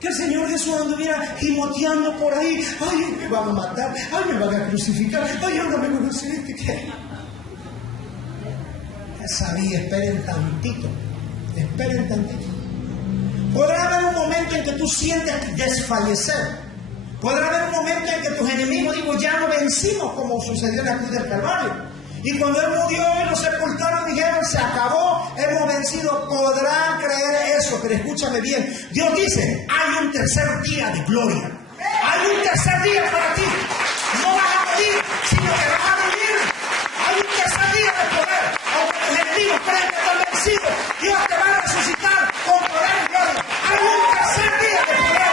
que el Señor Jesús anduviera gimoteando por ahí. Ay, me van a matar. Ay, me van a crucificar. Ay, ahora me van a hacer esto. ¿Qué? Sabía, esperen tantito. Esperen tantito. Podrá haber un momento en que tú sientes desfallecer. Podrá haber un momento en que tus enemigos digo, ya no vencimos, como sucedió en la cruz del Calvario. Y cuando Él murió y lo sepultaron, dijeron, se acabó, hemos vencido. Podrán creer eso, pero escúchame bien. Dios dice, hay un tercer día de gloria. Hay un tercer día para ti. No vas a morir, sino que vas a vivir. Hay un tercer día de poder. Aunque tus enemigos creen que están vencidos, Dios te va a resucitar con poder y gloria. Hay un tercer día de poder.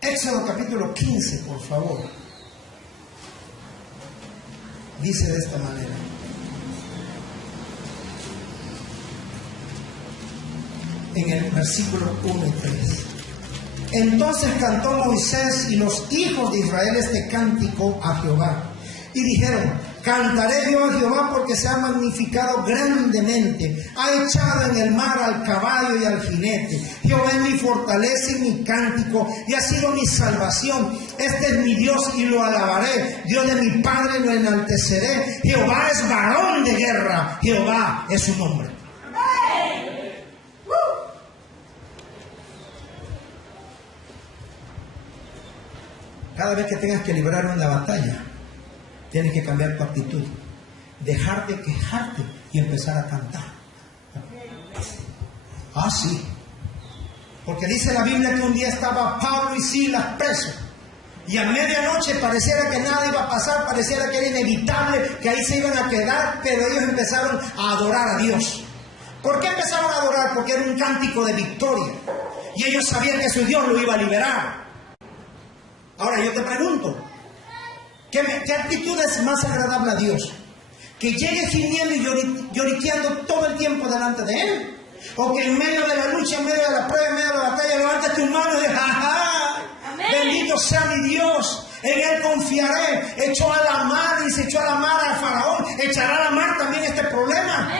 Éxodo capítulo 15, por favor. Dice de esta manera. En el versículo 1 y 3. Entonces cantó Moisés y los hijos de Israel este cántico a Jehová. Y dijeron, cantaré yo a Jehová porque se ha magnificado grandemente. Ha echado en el mar al caballo y al jinete. Jehová es mi fortaleza y mi cántico y ha sido mi salvación. Este es mi Dios y lo alabaré. Dios de mi Padre lo enalteceré. Jehová es varón de guerra. Jehová es su nombre. Cada vez que tengas que librar una batalla, tienes que cambiar tu actitud. Dejar de quejarte y empezar a cantar. Ah, sí. Porque dice la Biblia que un día estaba Pablo y Silas presos. Y a medianoche pareciera que nada iba a pasar, pareciera que era inevitable, que ahí se iban a quedar, pero ellos empezaron a adorar a Dios. ¿Por qué empezaron a adorar? Porque era un cántico de victoria. Y ellos sabían que su Dios lo iba a liberar. Ahora yo te pregunto, ¿qué actitud es más agradable a Dios? ¿Que llegues gimiendo y lloriqueando todo el tiempo delante de Él? ¿O que en medio de la lucha, en medio de la prueba, en medio de la batalla, levantes tus manos y digas, ¡ajá! Bendito sea mi Dios, en Él confiaré. Echó a la mar y se echó a la mar a Faraón, echará a la mar también este problema.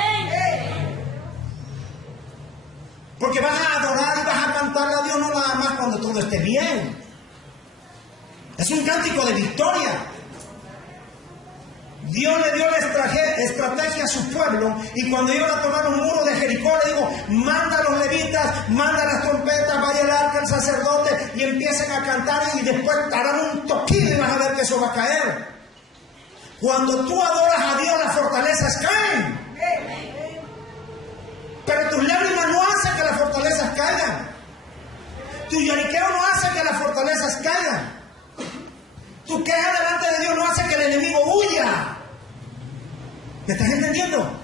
Porque vas a adorar y vas a cantarle a Dios no nada más cuando todo esté bien. Es un cántico de victoria. Dios le dio la estrategia a su pueblo y cuando iban a tomar un muro de Jericó le digo, manda a los levitas, manda las trompetas, vaya el arca, el sacerdote y empiecen a cantar y después harán un toquín y vas a ver que eso va a caer. Cuando tú adoras a Dios las fortalezas caen. Pero tus lágrimas no hacen que las fortalezas caigan. Tu lloriqueo no hace que las fortalezas caigan. Tu queja delante de Dios no hace que el enemigo huya. ¿Me estás entendiendo?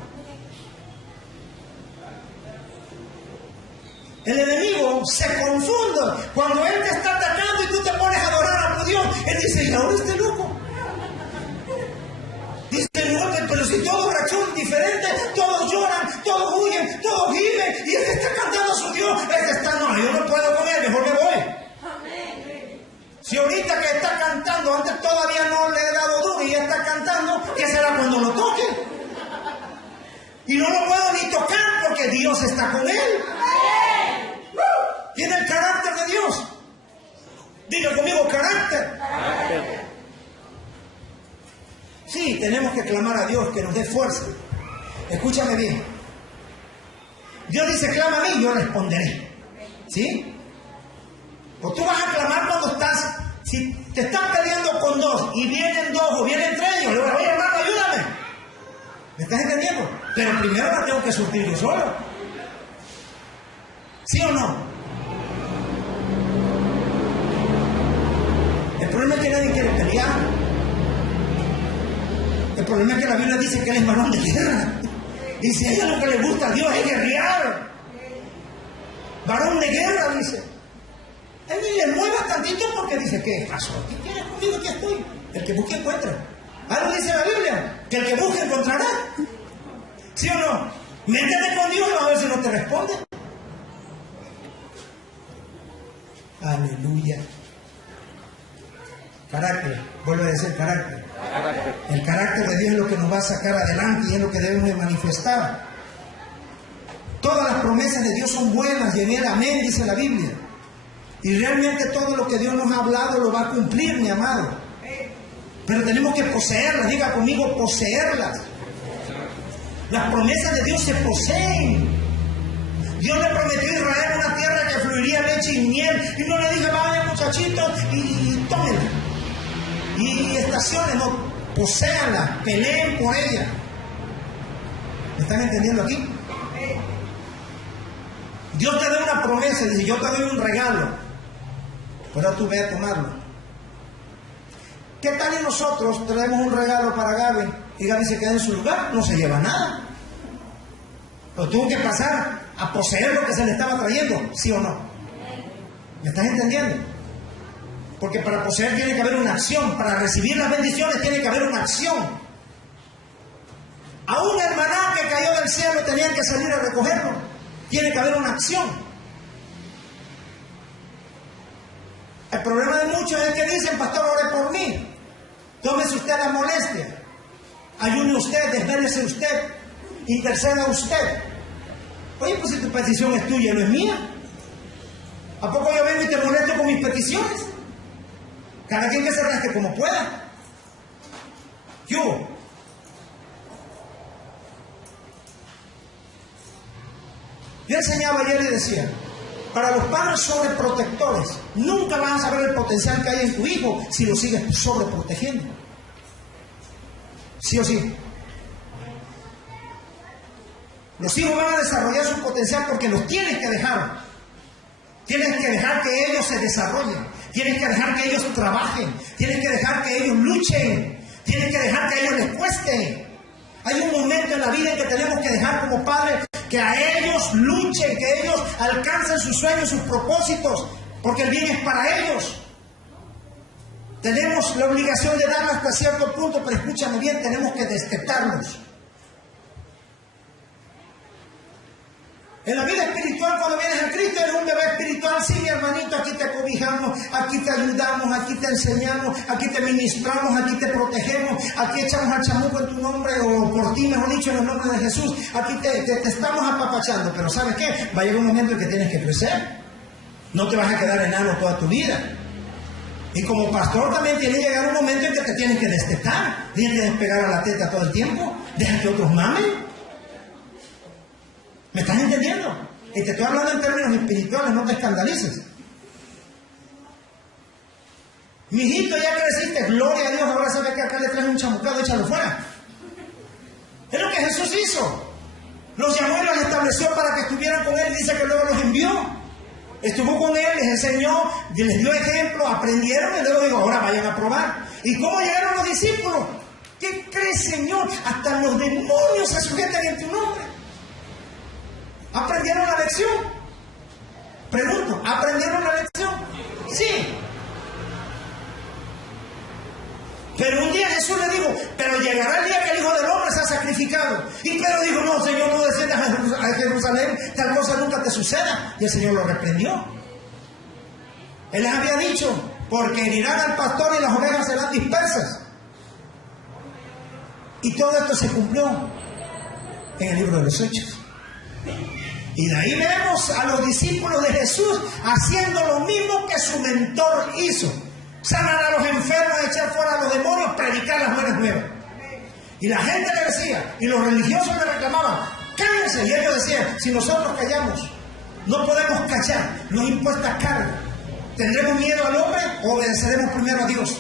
El enemigo se confunde. Cuando él te está atacando y tú te pones a adorar a tu Dios, él dice, ¿y ahora este loco? Dice, no, pero si todos rachón diferente, todos lloran, todos huyen, todos gimen, y él está cantando a su Dios, él está, no, yo no puedo con él, mejor me voy. Si ahorita que está cantando, antes todavía no le he dado duro y ya está cantando, ¿qué será cuando lo toque? Y no lo puedo ni tocar porque Dios está con él. Tiene el carácter de Dios. Diga conmigo, carácter. Sí, tenemos que clamar a Dios que nos dé fuerza. Escúchame bien. Dios dice, clama a mí y yo responderé. ¿Sí? O tú vas a clamar cuando estás, si te están peleando con dos y vienen dos o vienen tres, yo le voy a decir, hermano, ayúdame. ¿Me estás entendiendo? Pero primero la tengo que surtir yo solo. ¿Sí o no? El problema es que nadie quiere pelear. El problema es que la Biblia dice que él es varón de guerra. Y si a ella lo que le gusta a Dios es guerrear. varón de guerra, dice. Él ni le mueva tantito porque dice, ¿qué pasó? ¿Qué quieres conmigo? Aquí estoy. El que busque encuentra. Algo dice la Biblia, que el que busque encontrará. ¿Sí o no? Métete con Dios y a ver si no te responde. Aleluya. Carácter, vuelvo a decir carácter. El carácter de Dios es lo que nos va a sacar adelante y es lo que debemos de manifestar. Todas las promesas de Dios son buenas y en él amén, dice la Biblia. Y realmente todo lo que Dios nos ha hablado lo va a cumplir, mi amado. Pero tenemos que poseerlas, diga conmigo, poseerlas. Las promesas de Dios se poseen. Dios le prometió a Israel una tierra que fluiría leche y miel. Y no le dije, vaya muchachitos y tómenla. Y estaciones, no, poséanla, peleen por ella. ¿Me están entendiendo aquí? Dios te da una promesa y dice, yo te doy un regalo. Pero tú ve a tomarlo. ¿Qué tal si nosotros traemos un regalo para Gaby y Gaby se queda en su lugar? No se lleva nada. Pero tuvo que pasar a poseer lo que se le estaba trayendo, ¿sí o no? ¿Me estás entendiendo? Porque para poseer tiene que haber una acción, para recibir las bendiciones tiene que haber una acción. A un hermano que cayó del cielo tenían que salir a recogerlo, tiene que haber una acción. El problema de muchos es que dicen, pastor, ore por mí, tómese usted la molestia, ayune usted, desvélese usted, interceda usted. Oye, pues si tu petición es tuya, no es mía. ¿A poco yo vengo y te molesto con mis peticiones? Cada quien que se rasque como pueda. Yo enseñaba ayer y decía, para los padres sobreprotectores, nunca vas a saber el potencial que hay en tu hijo si lo sigues sobreprotegiendo. ¿Sí o sí? Los hijos van a desarrollar su potencial porque los tienes que dejar. Tienes que dejar que ellos se desarrollen. Tienes que dejar que ellos trabajen. Tienes que dejar que ellos luchen. Tienes que dejar que a ellos les cueste. Hay un momento en la vida en que tenemos que dejar como padres que a ellos luchen, que ellos alcancen sus sueños, sus propósitos, porque el bien es para ellos. Tenemos la obligación de darlo hasta cierto punto, pero escúchame bien, tenemos que destetarlos. En la vida espiritual, cuando vienes a Cristo, eres un bebé espiritual. Sí, mi hermanito, aquí te cobijamos, aquí te ayudamos, aquí te enseñamos, aquí te ministramos, aquí te protegemos, aquí echamos al chamuco en tu nombre, o por ti, mejor dicho, en el nombre de Jesús. Aquí te estamos apapachando, pero ¿sabes qué? Va a llegar un momento en que tienes que crecer. No te vas a quedar enano toda tu vida. Y como pastor también tiene que llegar un momento en que te tienes que destetar. Tienes que despegar a la teta todo el tiempo. Deja que otros mamen. ¿Me estás entendiendo? Y te estoy hablando en términos espirituales, no te escandalices. Mijito, ya creciste, gloria a Dios, ahora sabes que acá le traes un chamucado, échalo fuera. Es lo que Jesús hizo. Los llamó y los estableció para que estuvieran con él, y dice que luego los envió. Estuvo con él, les enseñó, les dio ejemplo, aprendieron y luego digo, ahora vayan a probar. ¿Y cómo llegaron los discípulos? ¿Qué crees, Señor? Hasta los demonios se sujetan en tu nombre. ¿Aprendieron la lección? Pregunto, ¿aprendieron la lección? Sí. Pero un día Jesús le dijo, pero llegará el día que el Hijo del Hombre sea sacrificado. Y Pedro dijo, no, Señor, no desciendas a Jerusalén, tal cosa nunca te suceda. Y el Señor lo reprendió. Él les había dicho, porque herirán al pastor y las ovejas serán dispersas. Y todo esto se cumplió en el libro de los Hechos. Y de ahí vemos a los discípulos de Jesús haciendo lo mismo que su mentor hizo. Sanar a los enfermos, echar fuera a los demonios, predicar las buenas nuevas. Y la gente le decía, y los religiosos le reclamaban, cállense. Y ellos decían, si nosotros callamos, no podemos callar, nos impuesta carga. ¿Tendremos miedo al hombre o obedeceremos primero a Dios?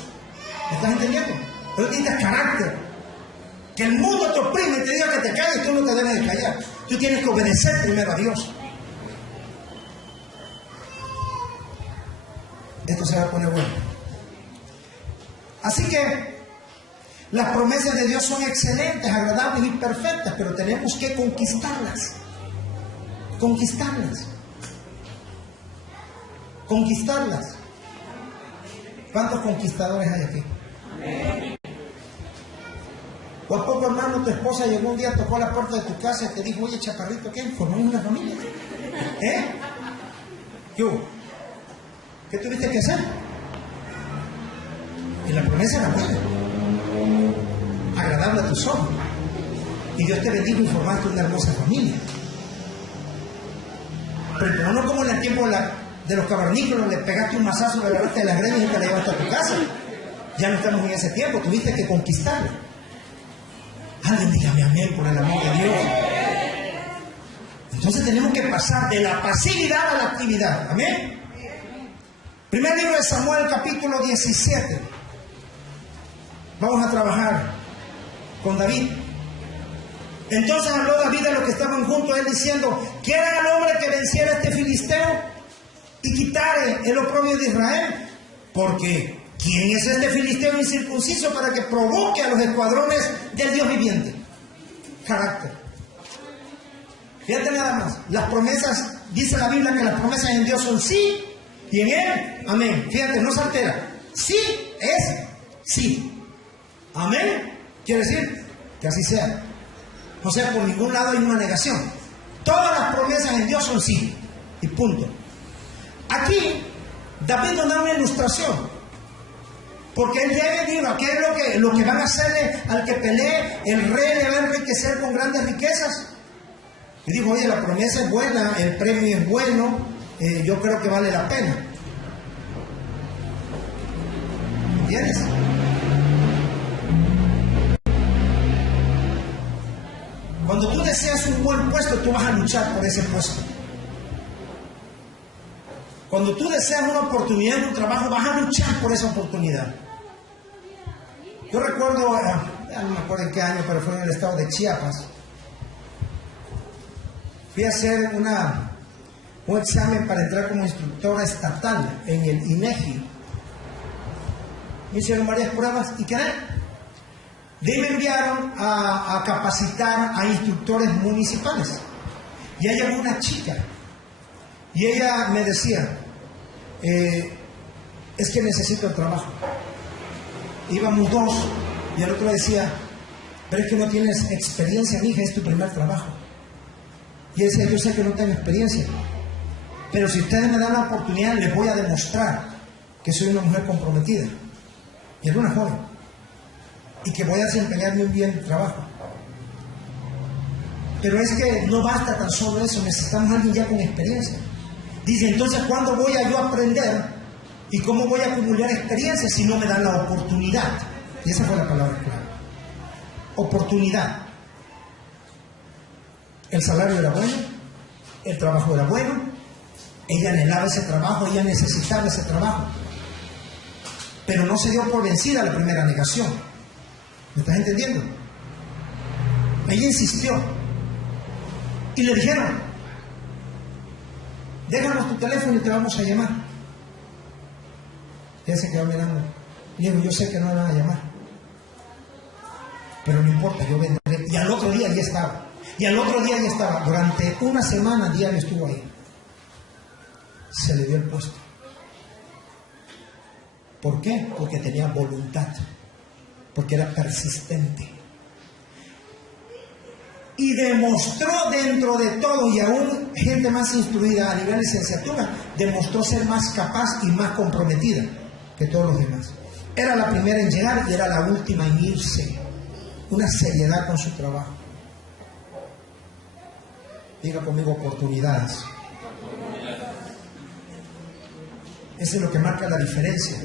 ¿Me estás entendiendo? Pero tienes carácter. Que el mundo te oprime y te diga que te calles, tú no te debes de callar. Tú tienes que obedecer primero a Dios. Esto se va a poner bueno. Así que las promesas de Dios son excelentes, agradables y perfectas, pero tenemos que conquistarlas. Conquistarlas. conquistarlas. ¿Cuántos conquistadores hay aquí? ¿O a poco, hermano, tu esposa llegó un día, tocó la puerta de tu casa y te dijo, oye, chaparrito, ¿qué? ¿Formamos una familia? ¿Qué hubo? ¿Qué tuviste que hacer? Y la promesa era buena, agradable a tus ojos. Y Dios te bendijo y formaste una hermosa familia. Pero no como en el tiempo de los cavernícolas, le pegaste un mazazo, le agarraste de las greñas y te la llevaste a tu casa. Ya no estamos en ese tiempo, tuviste que conquistarla. Alguien dígame amén por el amor de Dios. Entonces tenemos que pasar de la pasividad a la actividad. Amén. Primer libro de Samuel, capítulo 17. Vamos a trabajar con David. Entonces habló David a los que estaban junto a él diciendo, ¿quieren al hombre que venciera a este filisteo y quitare el oprobio de Israel? Porque ¿quién es este filisteo incircunciso para que provoque a los escuadrones del Dios viviente? Carácter. Fíjate nada más, las promesas, dice la Biblia que las promesas en Dios son sí y en Él, amén. Fíjate, no se altera. Sí es sí. Amén. Quiere decir que así sea. O sea, por ningún lado hay una negación. Todas las promesas en Dios son sí. Y punto. Aquí, David nos da una ilustración. Porque él llega y dice, ¿qué es lo que van a hacerle al que pelee? El rey le va a enriquecer con grandes riquezas. Y dijo, oye, la promesa es buena, el premio es bueno, yo creo que vale la pena. ¿Entiendes? Cuando tú deseas un buen puesto, tú vas a luchar por ese puesto. Cuando tú deseas una oportunidad en un trabajo, vas a luchar por esa oportunidad. Yo recuerdo, ya no me acuerdo en qué año, pero fue en el estado de Chiapas. Fui a hacer un examen para entrar como instructora estatal en el INEGI. Me hicieron varias pruebas y quedé. De ahí me enviaron a capacitar a instructores municipales. Y ahí llegó una chica. Y ella me decía, es que necesito el trabajo. Íbamos dos y el otro decía, pero es que no tienes experiencia, mija, es tu primer trabajo. Y él decía, yo sé que no tengo experiencia, pero si ustedes me dan la oportunidad, les voy a demostrar que soy una mujer comprometida. Y era una joven. Y que voy a desempeñarme bien el trabajo. Pero es que no basta tan solo eso, necesitamos a alguien ya con experiencia. Dice, entonces, ¿cuándo voy a yo aprender? ¿Y cómo voy a acumular experiencia si no me dan la oportunidad? Y esa fue la palabra clave. Oportunidad. El salario era bueno, el trabajo era bueno, ella anhelaba ese trabajo, ella necesitaba ese trabajo. Pero no se dio por vencida la primera negación. ¿Me estás entendiendo? Ella insistió. Y le dijeron, déjanos tu teléfono y te vamos a llamar. Ella se quedó mirando. Y dijo, yo sé que no me van a llamar, pero no importa, yo vendré. Y al otro día ya estaba. Y al otro día ya estaba. Durante una semana diario estuvo ahí. Se le dio el puesto. ¿Por qué? Porque tenía voluntad. Porque era persistente. Y demostró dentro de todo, y aún gente más instruida a nivel de licenciatura, demostró ser más capaz y más comprometida que todos los demás. Era la primera en llegar y era la última en irse. Una seriedad con su trabajo. Diga conmigo, oportunidades. Eso es lo que marca la diferencia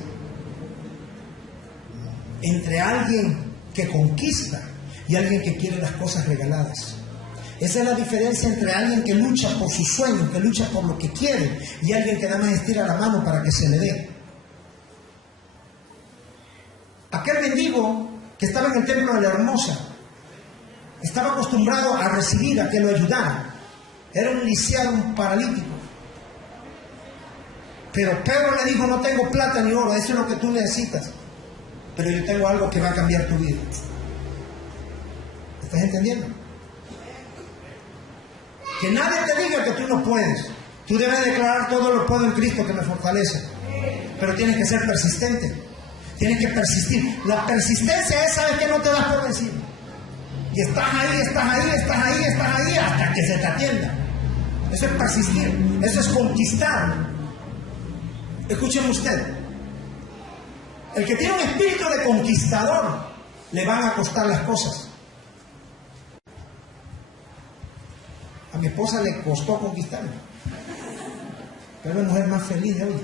entre alguien que conquista y alguien que quiere las cosas regaladas. Esa es la diferencia entre alguien que lucha por sus sueños, que lucha por lo que quiere, y alguien que nada más estira la mano para que se le dé. Aquel mendigo que estaba en el templo de la Hermosa estaba acostumbrado a recibir a que lo ayudaran. Era un lisiado, un paralítico. Pero Pedro le dijo, no tengo plata ni oro, eso es lo que tú necesitas, pero yo tengo algo que va a cambiar tu vida. ¿Estás entendiendo? Que nadie te diga que tú no puedes. Tú debes declarar: todo lo puedo en Cristo que me fortalece. Pero tienes que ser persistente. Tienes que persistir. La persistencia es, ¿sabes qué? No te das por vencido. Y estás ahí hasta que se te atienda. Eso es persistir. Eso es conquistar. Escúcheme usted. El que tiene un espíritu de conquistador, le van a costar las cosas. A mi esposa le costó conquistarme, pero es la mujer más feliz de hoy.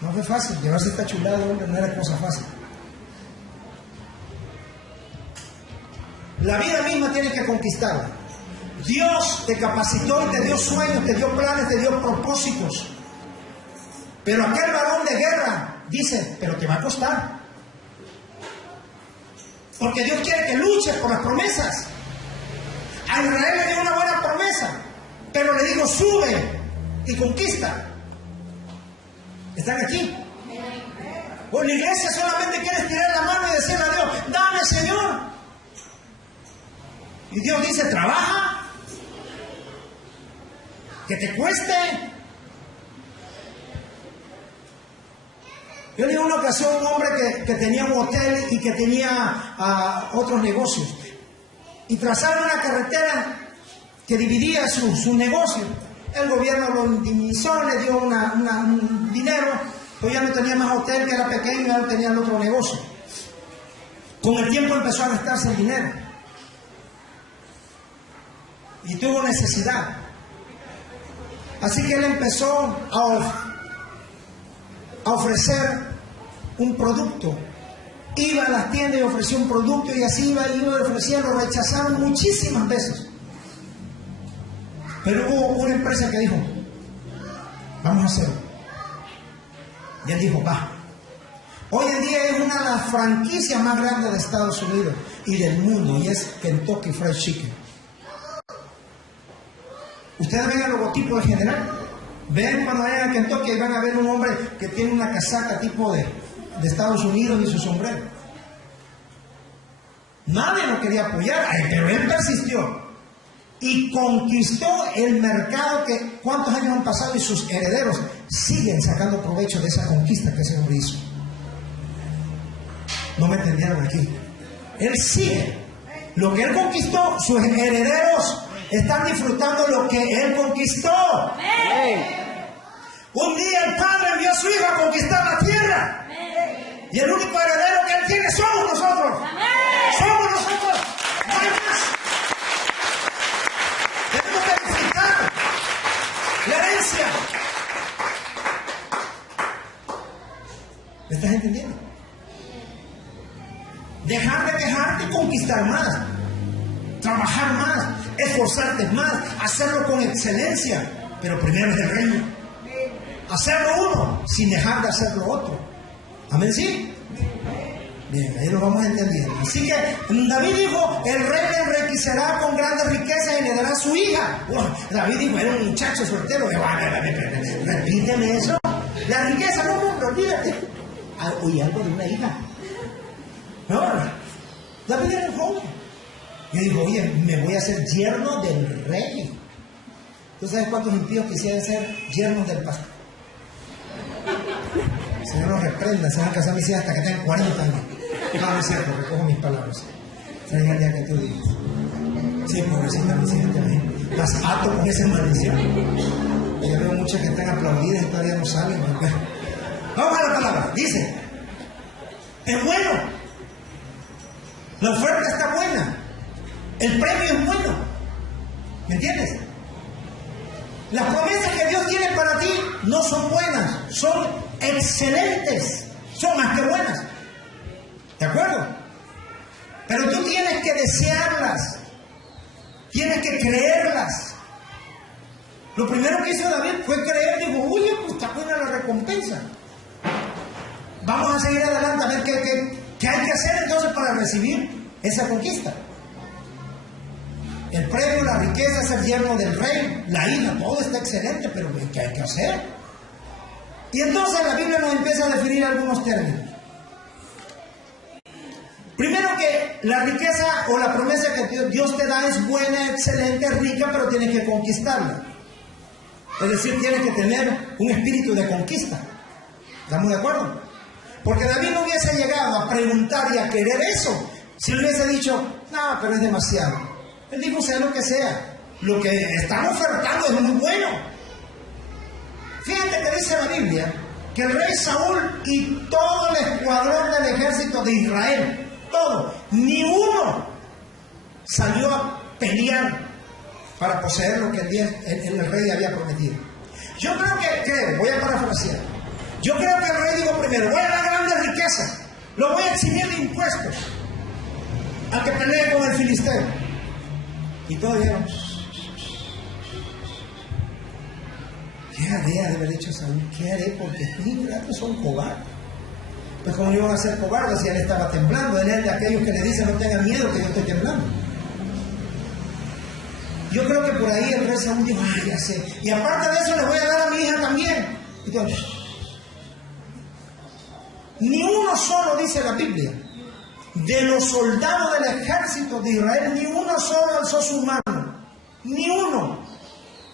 No fue fácil, llevarse esta chulada, hombre, no era cosa fácil. La vida misma tienes que conquistarla. Dios te capacitó y te dio sueños, te dio planes, te dio propósitos. Pero aquel varón de guerra dice: pero te va a costar. Porque Dios quiere que luches por las promesas. A Israel le dio una buena promesa, pero le dijo: sube y conquista. ¿Están aquí? O la iglesia solamente quiere estirar la mano y decirle a Dios: dame, Señor. Y Dios dice: trabaja, que te cueste. Yo le di una ocasión a un hombre que tenía un hotel y que tenía otros negocios. Y trazaron una carretera que dividía sus negocios. El gobierno lo indemnizó, le dio un dinero, pero ya no tenía más hotel, que era pequeño, ya no tenía el otro negocio. Con el tiempo empezó a gastarse el dinero. Y tuvo necesidad. Así que él empezó a ofrecer un producto. Iba a las tiendas y ofrecía un producto, y así iba y ofrecía. Lo rechazaron muchísimas veces. Pero hubo una empresa que dijo: vamos a hacerlo. Y él dijo: va. Hoy en día es una de las franquicias más grandes de Estados Unidos y del mundo, y es Kentucky Fried Chicken. Ustedes ven el logotipo de General. Ven cuando vayan a Kentucky y van a ver un hombre que tiene una casaca tipo de Estados Unidos y su sombrero. Nadie lo quería apoyar, pero él persistió y conquistó el mercado. Que ¿cuántos años han pasado? Y sus herederos siguen sacando provecho de esa conquista que ese hombre hizo. No me entendieron aquí. Él sigue. Lo que él conquistó, sus herederos están disfrutando lo que él conquistó. Un día el Padre envió a su Hijo a conquistar la tierra. Y el único heredero que él tiene somos nosotros. Somos nosotros. No hay más. Tenemos que disfrutar la herencia. ¿Me estás entendiendo? Dejar de quejarte y conquistar más. Trabajar más. Esforzarte más. Hacerlo con excelencia. Pero primero es el reino. Hacerlo uno sin dejar de hacer lo otro. ¿Amén? ¿Sí? Bien, ahí lo vamos entendiendo. Así que David dijo: el rey le enriquecerá con grandes riquezas y le dará a su hija. David dijo: era un muchacho soltero. Repíteme eso. La riqueza, no, olvídate. Oye, algo de una hija. No, David era un joven. Y dijo: oye, me voy a hacer yerno del rey. ¿Tú sabes cuántos impíos quisieran ser yernos del pastor? Señor los reprenda, se van a casar mis hijas hasta que tengan 40 años. No, no es cierto, recojo mis palabras. Será el día que tú digas: sí, pobrecita mis hijas también. Las ato con esa maldición. Yo veo muchas que están aplaudidas y todavía no salen. Bueno, vamos a la palabra. Dice: es bueno. La oferta está buena. El premio es bueno. ¿Me entiendes? Las promesas que Dios tiene para ti no son buenas, son excelentes, son más que buenas. ¿De acuerdo? Pero tú tienes que desearlas, tienes que creerlas. Lo primero que hizo David fue creer. Dijo: oye, pues está buena la recompensa. Vamos a seguir adelante a ver qué hay que hacer entonces para recibir esa conquista. El premio, la riqueza, ser yerno del rey, la hija, todo está excelente, pero ¿qué hay que hacer? Y entonces la Biblia nos empieza a definir algunos términos. Primero, que la riqueza o la promesa que Dios te da es buena, excelente, rica, pero tienes que conquistarla. Es decir, tienes que tener un espíritu de conquista. ¿Estamos de acuerdo? Porque David no hubiese llegado a preguntar y a querer eso si le hubiese dicho, no, pero es demasiado. Él dijo, sea lo que sea. Lo que están ofertando es muy bueno. Fíjate que dice la Biblia que el rey Saúl y todo el escuadrón del ejército de Israel, todo, ni uno salió a pelear para poseer lo que el rey había prometido. Yo creo, voy a parafrasear, yo creo que el rey dijo primero, voy a dar grandes riquezas, lo voy a eximir de impuestos al que pelee con el filisteo. Y todos dijeron, ¿qué haré de haber hecho Saúl? ¿Qué haré? Porque estos son cobardes. Pues como iban a ser cobardes si él estaba temblando, él es de aquellos que le dicen no tengan miedo que yo estoy temblando. Yo creo que por ahí el rey Saúl dijo, ay, ya sé. Y aparte de eso le voy a dar a mi hija también. Y yo, ni uno solo, dice la Biblia, de los soldados del ejército de Israel, ni uno solo alzó su mano. Ni uno.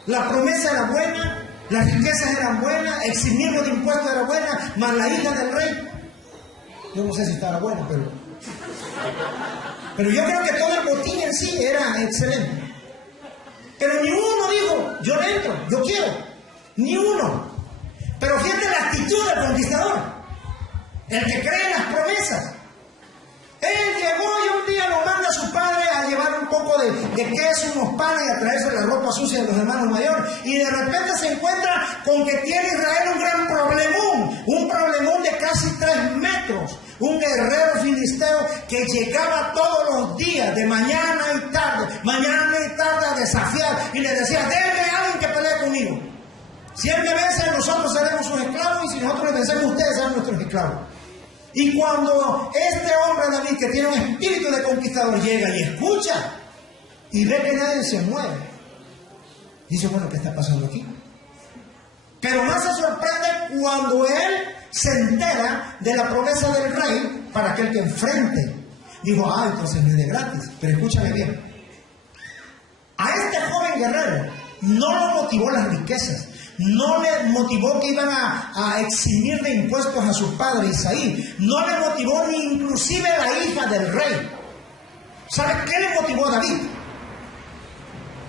La promesa era buena, las riquezas eran buenas, eximirlo de impuestos era buena, más la hija del rey. Yo no sé si estaba buena, pero yo creo que todo el botín en sí era excelente. Pero ni uno dijo, yo le entro, yo quiero. Ni uno. Pero fíjate la actitud del conquistador. El que cree en las promesas. Él llegó y un día lo manda a su padre a llevar un poco de queso, unos panes y a traerse la ropa sucia de los hermanos mayores. Y de repente se encuentra con que tiene Israel un gran problemón. Un problemón de casi 3 metros. Un guerrero filisteo que llegaba todos los días, de mañana y tarde a desafiar. Y le decía, denme a alguien que pelee conmigo. Si él me vence, nosotros seremos sus esclavos. Y si nosotros le vencemos, ustedes serán nuestros esclavos. Y cuando este hombre David, que tiene un espíritu de conquistador, llega y escucha y ve que nadie se mueve, dice, bueno, ¿qué está pasando aquí? Pero más se sorprende cuando él se entera de la promesa del rey para aquel que enfrente. Dijo, entonces no es de gratis. Pero escúchame bien. A este joven guerrero no lo motivó las riquezas. No le motivó que iban a eximir de impuestos a su padre Isaí. No le motivó ni inclusive la hija del rey. ¿Sabe qué le motivó a David?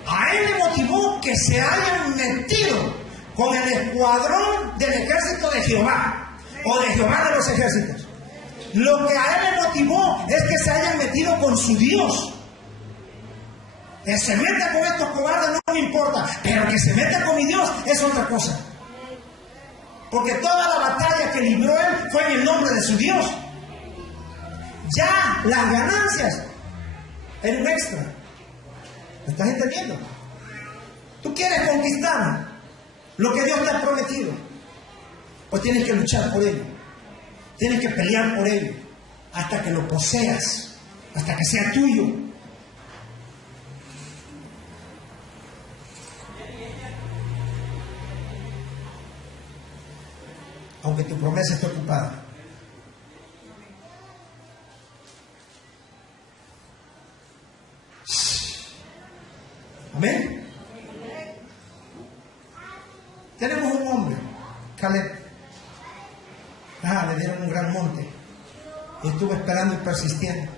A él le motivó que se hayan metido con el escuadrón del ejército de Jehová, o de Jehová de los ejércitos. Lo que a él le motivó es que se hayan metido con su Dios. Que se meta con estos cobardes no me importa, pero que se meta con mi Dios es otra cosa. Porque toda la batalla que libró él fue en el nombre de su Dios. Ya las ganancias eran un extra. ¿Me estás entendiendo? Tú quieres conquistar lo que Dios te ha prometido, pues tienes que luchar por ello. Tienes que pelear por ello hasta que lo poseas, hasta que sea tuyo. Aunque tu promesa esté ocupada. Amén. Tenemos un hombre, Caleb. Le dieron un gran monte y estuvo esperando y persistiendo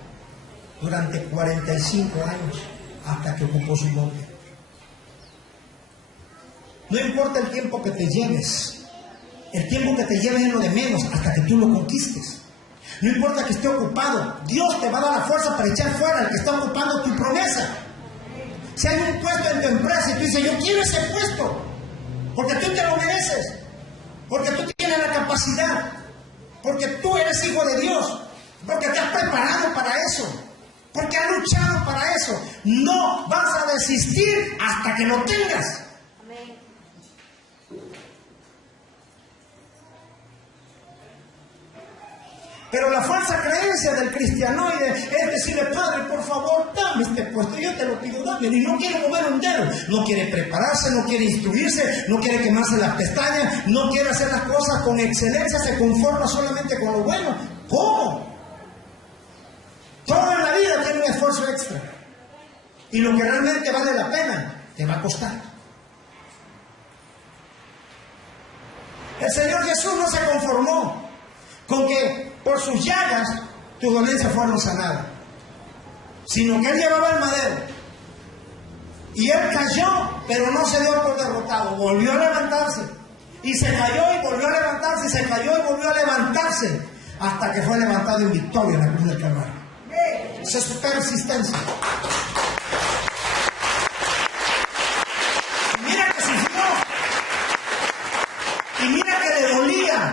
durante 45 años hasta que ocupó su monte. No importa el tiempo que te lleves. El tiempo que te lleves es lo de menos hasta que tú lo conquistes. No importa que esté ocupado, Dios te va a dar la fuerza para echar fuera al que está ocupando tu promesa. Si hay un puesto en tu empresa y tú dices, yo quiero ese puesto, porque tú te lo mereces, porque tú tienes la capacidad, porque tú eres hijo de Dios, porque te has preparado para eso, porque has luchado para eso, no vas a desistir hasta que lo tengas. Pero la falsa creencia del cristianoide es decirle, Padre, por favor, dame este puesto, yo te lo pido, dame. Y no quiere mover un dedo, no quiere prepararse, no quiere instruirse, no quiere quemarse las pestañas, no quiere hacer las cosas con excelencia, se conforma solamente con lo bueno. ¿Cómo? Todo en la vida tiene un esfuerzo extra. Y lo que realmente vale la pena, te va a costar. El Señor Jesús no se conformó con que por sus llagas tus dolencias fueron sanadas, sino que Él llevaba el madero. Y Él cayó, pero no se dio por derrotado. Volvió a levantarse. Y se cayó y volvió a levantarse. Y se cayó y volvió a levantarse. Hasta que fue levantado en victoria en la cruz del Calvario. Esa es su persistencia. Y mira que sufrió. Y mira que le dolía.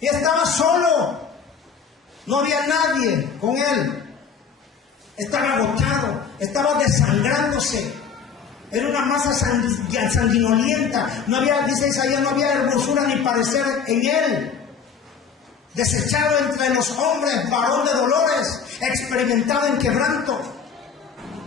Y estaba solo. No había nadie con Él. Estaba agotado. Estaba desangrándose. Era una masa sanguinolienta. No había, dice Isaías, no había hermosura ni parecer en Él. Desechado entre los hombres, varón de dolores, experimentado en quebranto.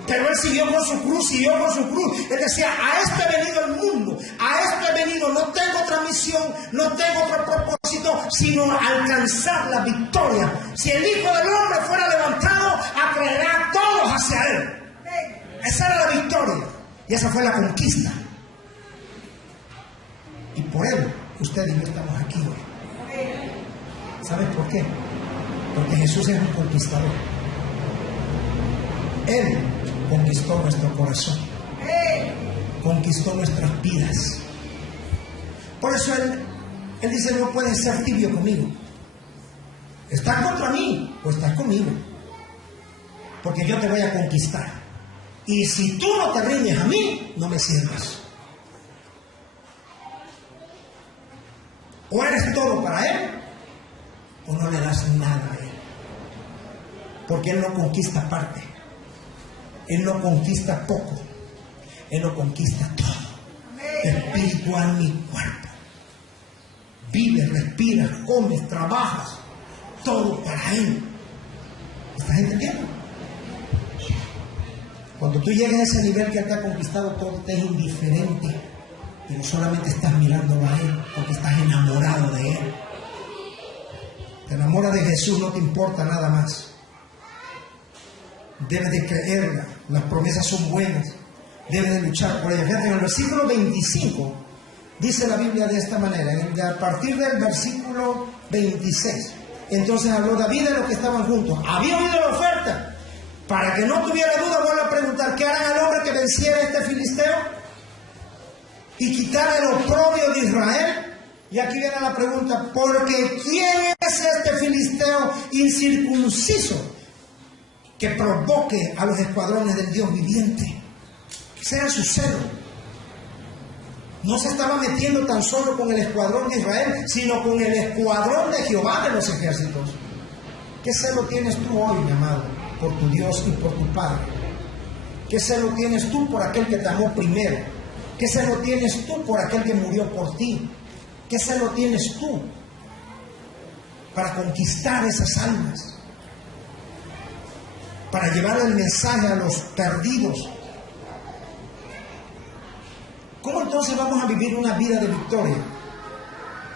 Pero Él siguió con su cruz, Él decía, a esto he venido al mundo, a esto he venido, no tengo otra misión, no tengo otro propósito, sino alcanzar la victoria. Si el Hijo del Hombre fuera levantado, atraerá a todos hacia Él. Esa era la victoria, y esa fue la conquista. Y por Él, usted y yo estamos aquí hoy. ¿Sabes por qué? Porque Jesús es un conquistador. Él conquistó nuestro corazón. Conquistó nuestras vidas. Por eso Él dice, no puedes ser tibio conmigo. ¿Estás contra mí o estás conmigo? Porque yo te voy a conquistar. Y si tú no te rindes a mí, no me sirves. O eres todo para Él, o no le das nada a Él. Porque Él no conquista parte. Él no conquista poco. Él lo conquista todo. Espíritu, alma y cuerpo. Vives, respiras, comes, trabajas. Todo para Él. ¿Estás entendiendo? Cuando tú llegues a ese nivel que Él te ha conquistado, todo te es indiferente. Pero solamente estás mirándolo a Él. Porque estás enamorado de Él. Te enamoras de Jesús, no te importa nada más. Debes de creerla, las promesas son buenas, debes de luchar por ellas. Fíjate, en el versículo 25 dice la Biblia de esta manera, a partir del versículo 26. Entonces habló David de los que estaban juntos. Había oído la oferta. Para que no tuviera duda, vuelvo a preguntar, ¿qué harán al hombre que venciera a este filisteo y quitara el oprobio de Israel? Y aquí viene la pregunta, porque ¿quién es este filisteo incircunciso que provoque a los escuadrones del Dios viviente? Sea su celo. No se estaba metiendo tan solo con el escuadrón de Israel, sino con el escuadrón de Jehová de los ejércitos. ¿Qué celo tienes tú hoy, mi amado, por tu Dios y por tu Padre? ¿Qué celo tienes tú por aquel que te amó primero? ¿Qué celo tienes tú por aquel que murió por ti? ¿Qué celo tienes tú para conquistar esas almas? Para llevar el mensaje a los perdidos. ¿Cómo entonces vamos a vivir una vida de victoria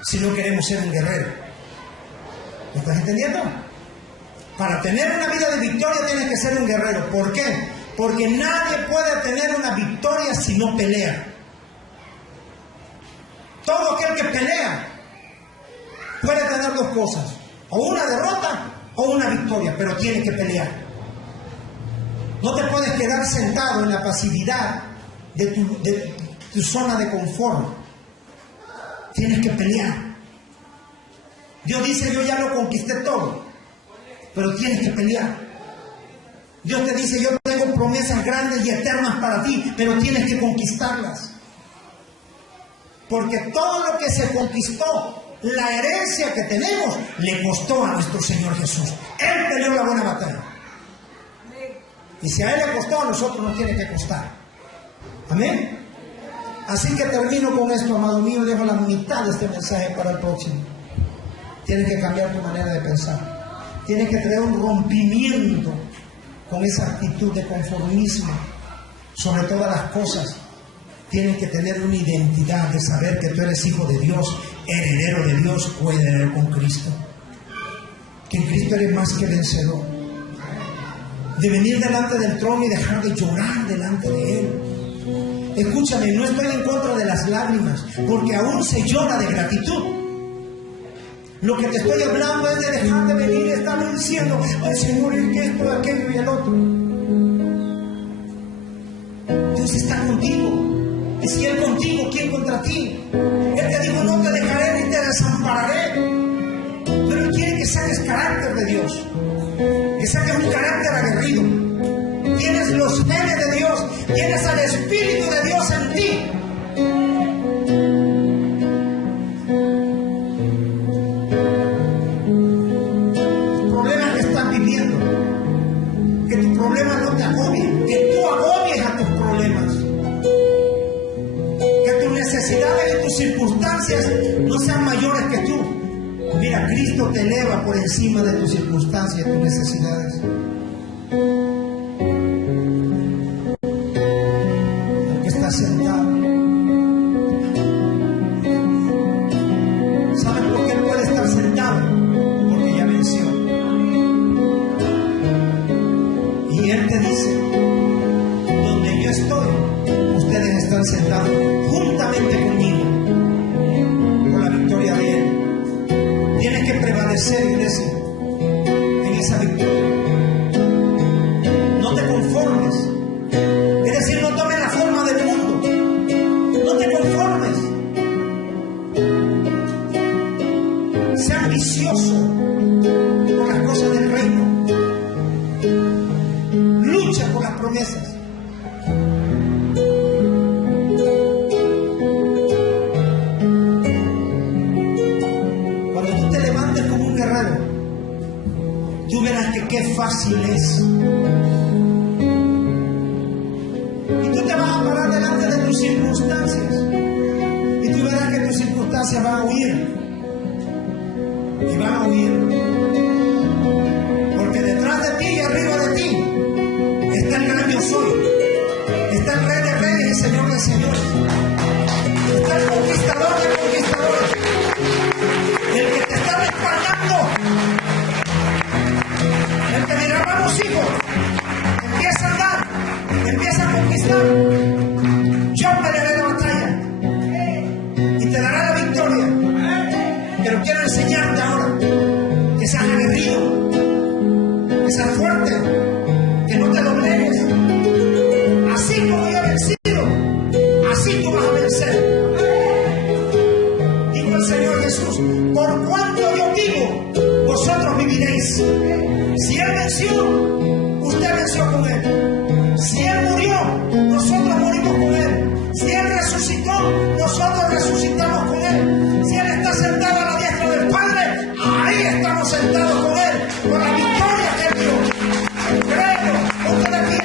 si no queremos ser un guerrero? ¿Me estás entendiendo? Para tener una vida de victoria tienes que ser un guerrero. ¿Por qué? Porque nadie puede tener una victoria si no pelea. Todo aquel que pelea puede tener dos cosas, o una derrota o una victoria, pero tiene que pelear. No te puedes quedar sentado en la pasividad de tu zona de confort. Tienes que pelear. Dios dice, yo ya lo conquisté todo, pero tienes que pelear. Dios te dice, yo tengo promesas grandes y eternas para ti, pero tienes que conquistarlas. Porque todo lo que se conquistó, la herencia que tenemos, le costó a nuestro Señor Jesús. Él peleó la buena batalla. Y si a Él le costó, a nosotros nos tiene que costar. Amén. Así que termino con esto, amado mío. Dejo la mitad de este mensaje para el próximo. Tienes que cambiar tu manera de pensar. Tienes que traer un rompimiento con esa actitud de conformismo sobre todas las cosas. Tienes que tener una identidad de saber que tú eres hijo de Dios, heredero de Dios, coheredero con Cristo. Que en Cristo eres más que vencedor. De venir delante del trono y dejar de llorar delante de Él. Escúchame, no estoy en contra de las lágrimas, porque aún se llora de gratitud. Lo que te estoy hablando es de dejar de venir y estar diciendo, ay Señor, es que esto, aquello y el otro. Dios está contigo. Y si Él contigo, ¿quién contra ti? Él te dijo, no te dejaré ni te desampararé. Pero Él quiere que saques carácter de Dios, que saques un carácter aguerrido. Tienes los genes de Dios, tienes al Espíritu de Dios en ti. Los problemas que estás viviendo, que tus problemas no te agobien, que tú agobies a tus problemas, que tus necesidades y tus circunstancias no sean mayores que tú. Mira, Cristo te eleva por encima de tus circunstancias y tus necesidades. Sentado. ¿Sabes por qué Él puede estar sentado? Porque ya venció. Y Él te dice, donde yo estoy, ustedes están sentados juntamente conmigo por la victoria de Él. Tienes que prevalecer, iglesia, en esa victoria. No te conformes. Es decir, no tomes la forma del mundo. No te conformes. Sé ambicioso por las cosas del reino. Lucha por las promesas. Cuando tú te levantes como un guerrero, tú verás que qué fácil es. Y tú te vas a parar delante de tus circunstancias. Y tú verás que tus circunstancias van a huir. Y van a huir. Porque detrás de ti y arriba de ti está el gran yo soy. Está el Rey de Reyes y Señor de Señores. Está el Conquistador de Conquistadores. El que te está respaldando. El que dirá, vamos hijos, empieza a andar, empieza a conquistar. Yo pelearé la batalla y te dará la victoria. Pero quiero enseñarte ahora que seas aguerrido, que seas fuerte, que no te doblegues. Así como yo he vencido, así tú vas a vencer. Dijo el Señor Jesús, por cuanto yo vivo, vosotros viviréis. Si Él venció, usted venció con Él. Si Él murió, nosotros morimos con Él. Si Él resucitó, nosotros resucitamos con Él. Si Él está sentado a la diestra del Padre, ahí estamos sentados con Él, por la victoria que Él dio. Creo, ponte de pie.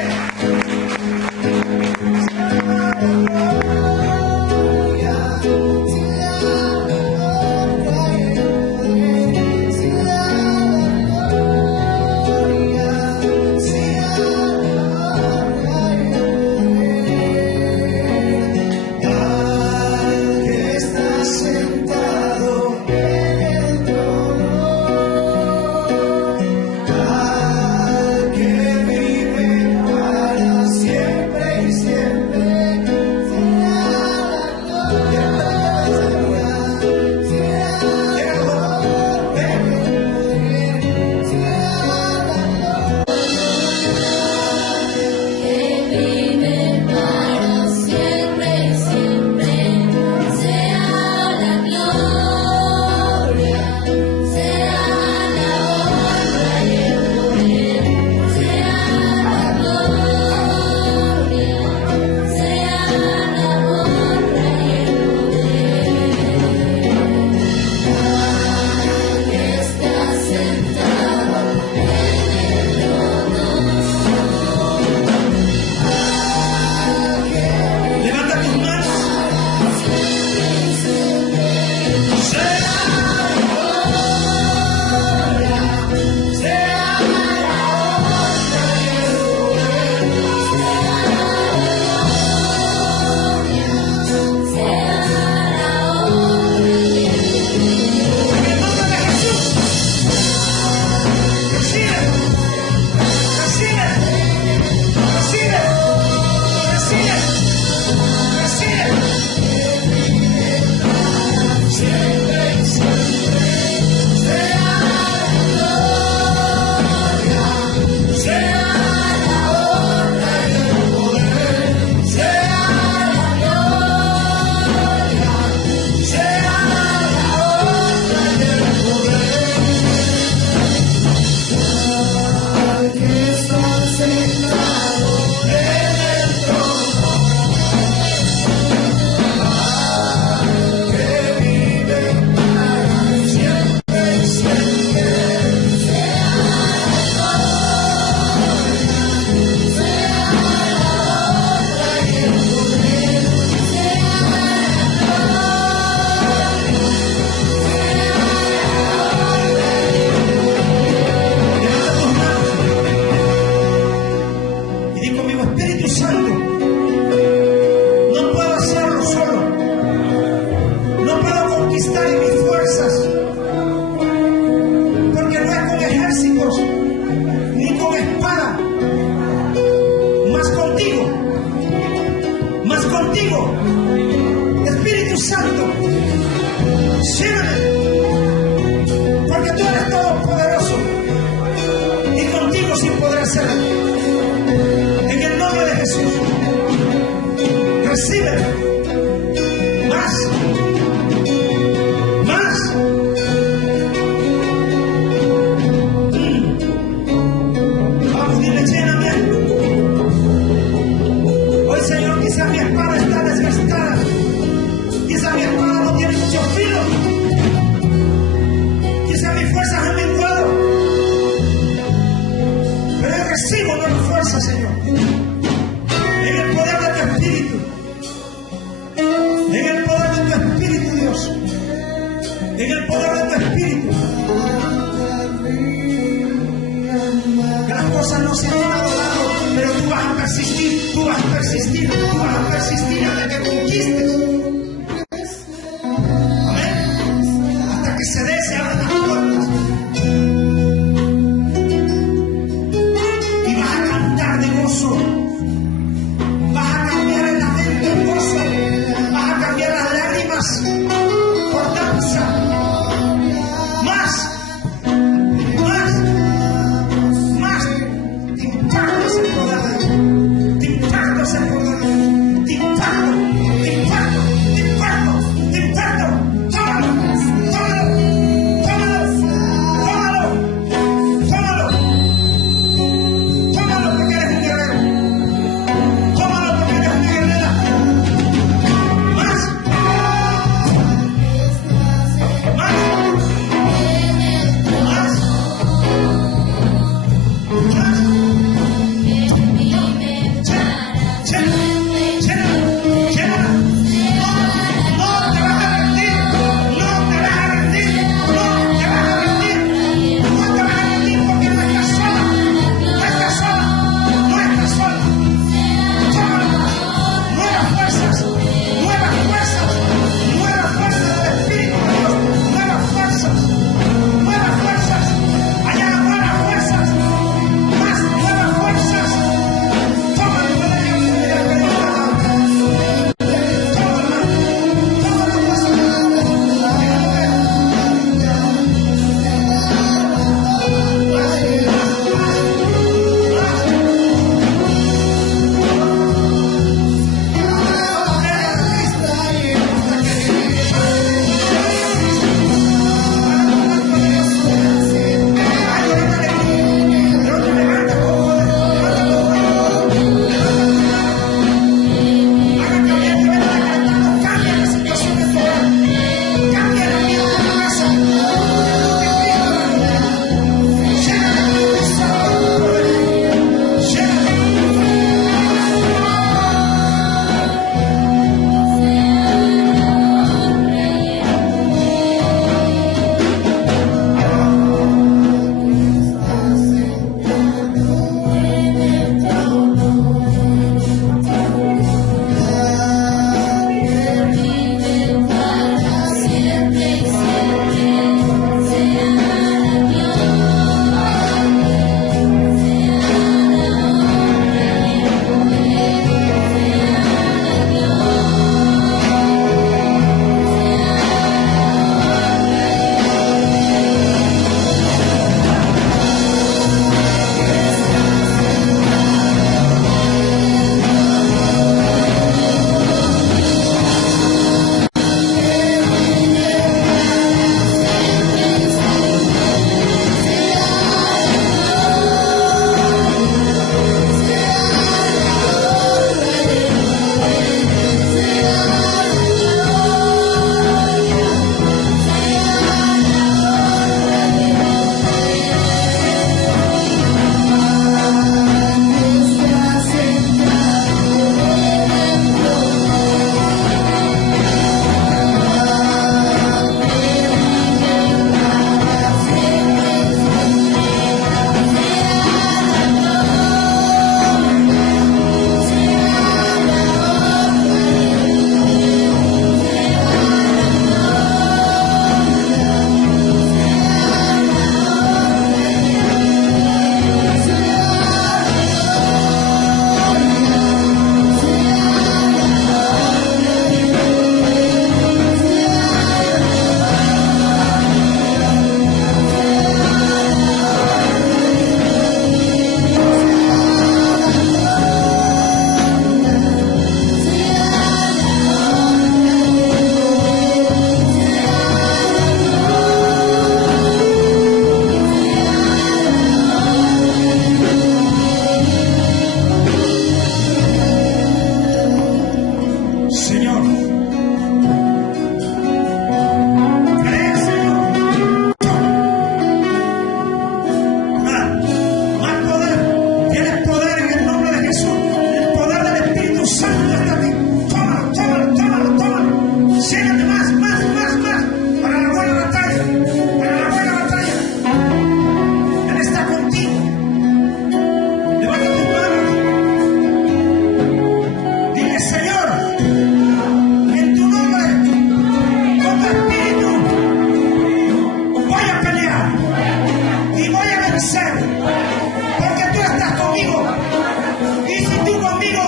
Tú vas a persistir hasta que conquistes. Amén. Hasta que se dé, se abran las puertas. Y vas a cantar de gozo. Vas a cambiar el lamento en gozo. Vas a cambiar las lágrimas por danza. Más. Te impacto ese poder de Dios. Te impacto ese poder de Dios. Te impacto. vencer, porque tú estás conmigo. Y si tú conmigo,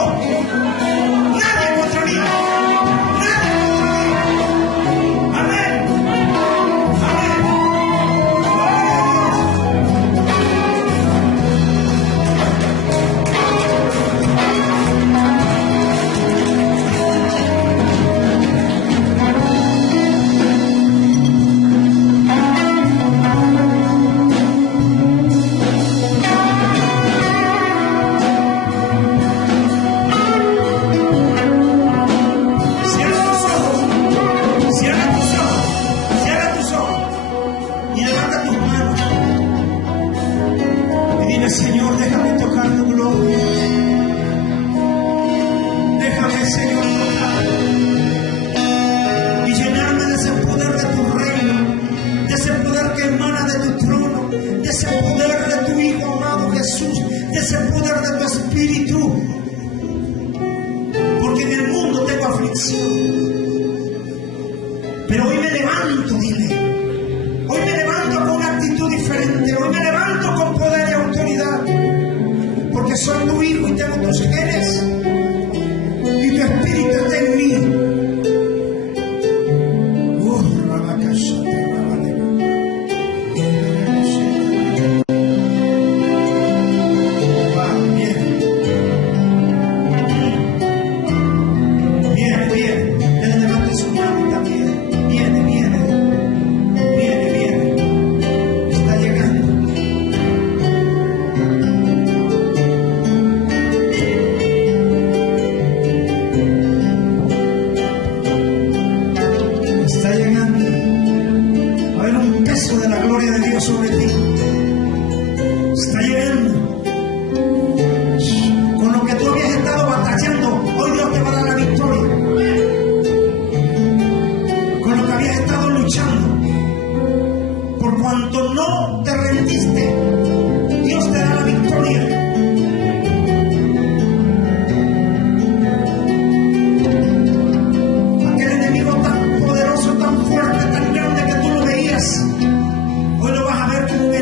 nadie contra mí. Nadie contra mí. Amén. Amén. Gloria a Dios. Señor, déjame tocar tu gloria. Déjame, Señor, tocar y llenarme de ese poder de tu reino, de ese poder que emana de tu trono, de ese poder de tu Hijo amado Jesús, de ese poder de tu Espíritu. Porque en el mundo tengo aflicción, pero hoy me levanto, dile. Hoy me levanto con una actitud diferente. Hoy me levanto con poder y autoridad. Porque soy tu hijo y tengo tus genes. Y tu espíritu está en mí. Hoy lo vas a ver como un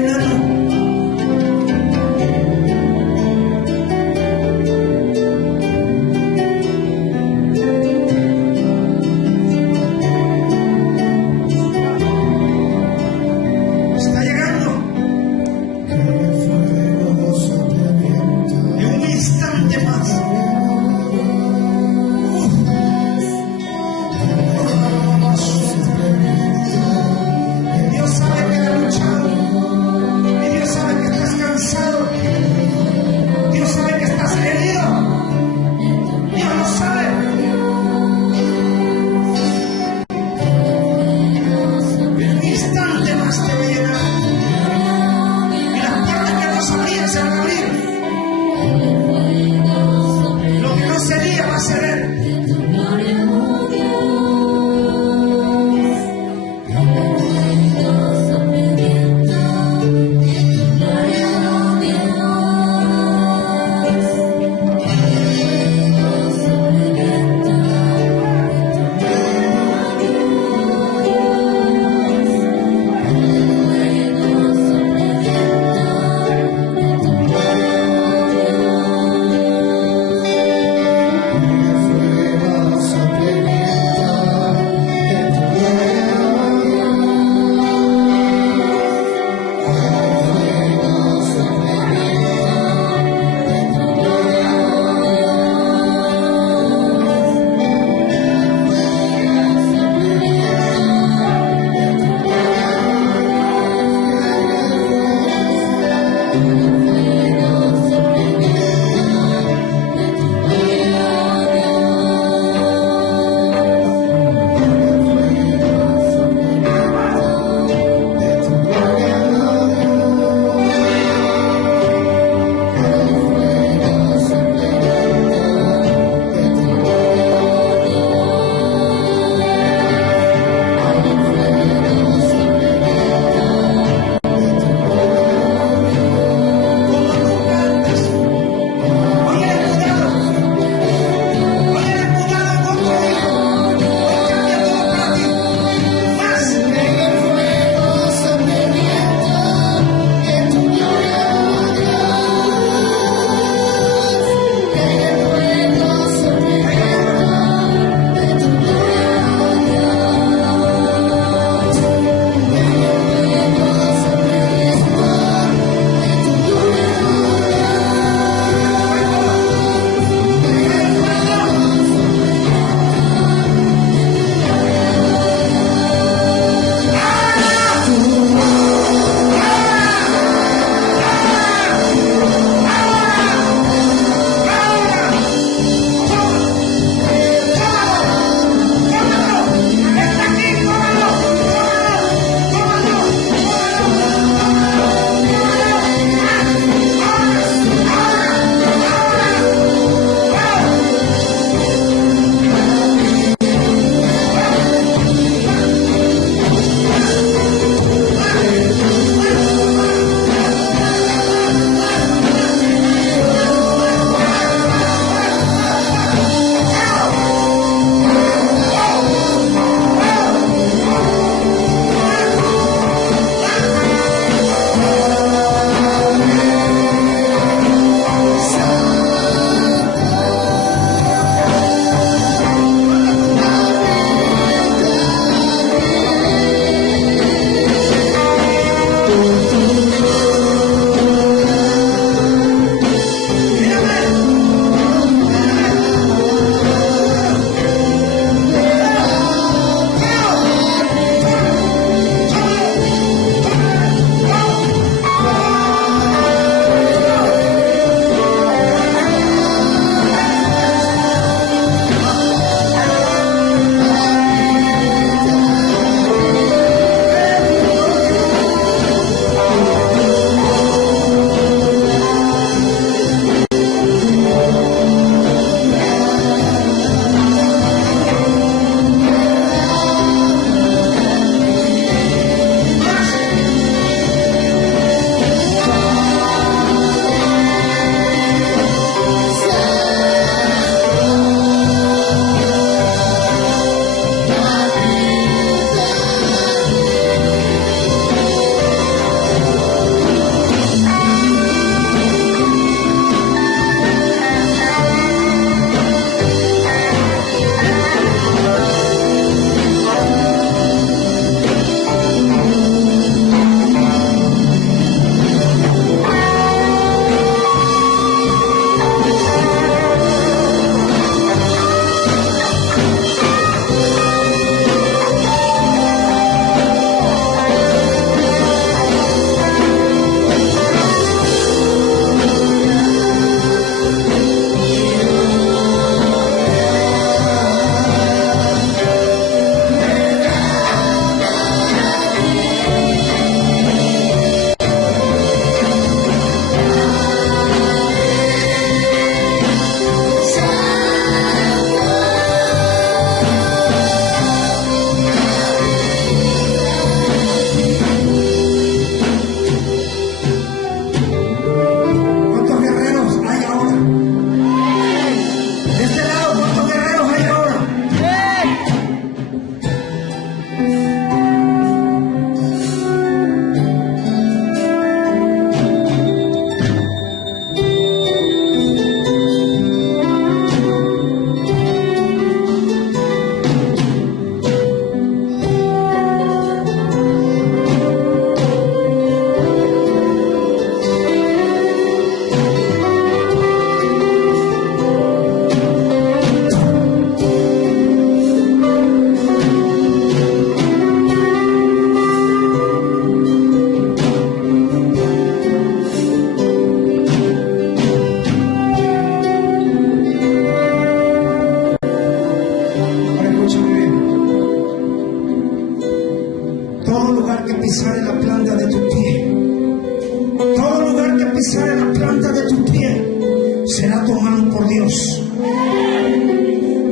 será tomado por Dios.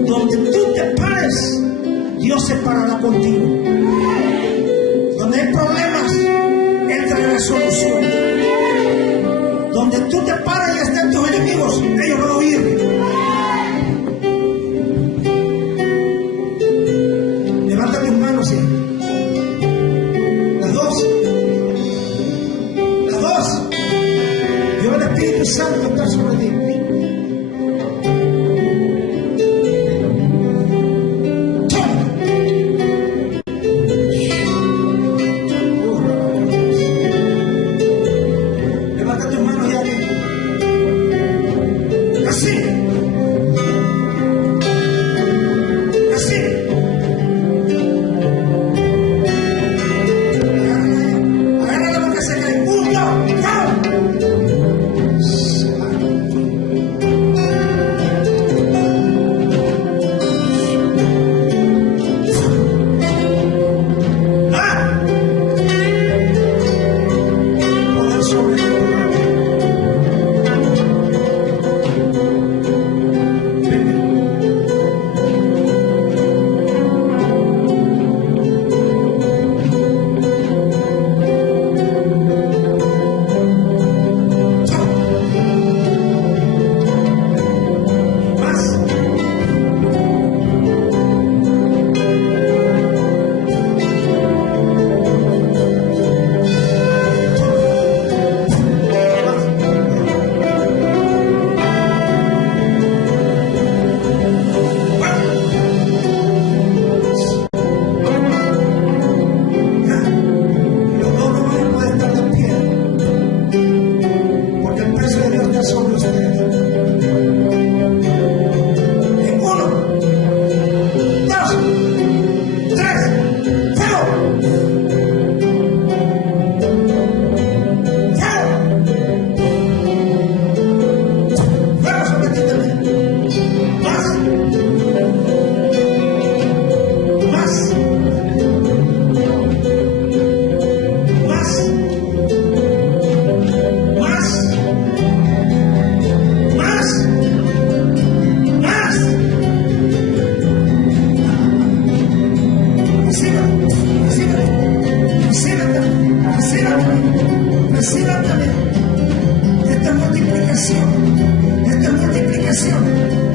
Donde tú te pares, Dios se parará contigo. Donde hay problemas, Él traerá solución. Donde tú te pares y estén tus enemigos, ellos van a huir. Levanta tus manos, ¿sí? Las dos. Las dos. Dios, el Espíritu Santo está sobre ti.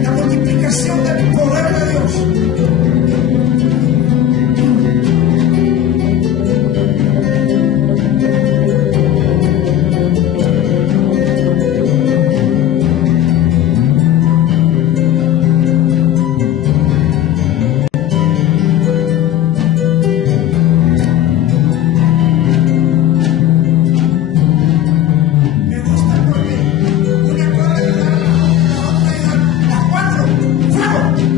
La multiplicación del poder de Dios. Me gusta porque una cosa ayuda a la otra, ayuda a las cuatro. ¡Fuego!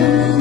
Señor.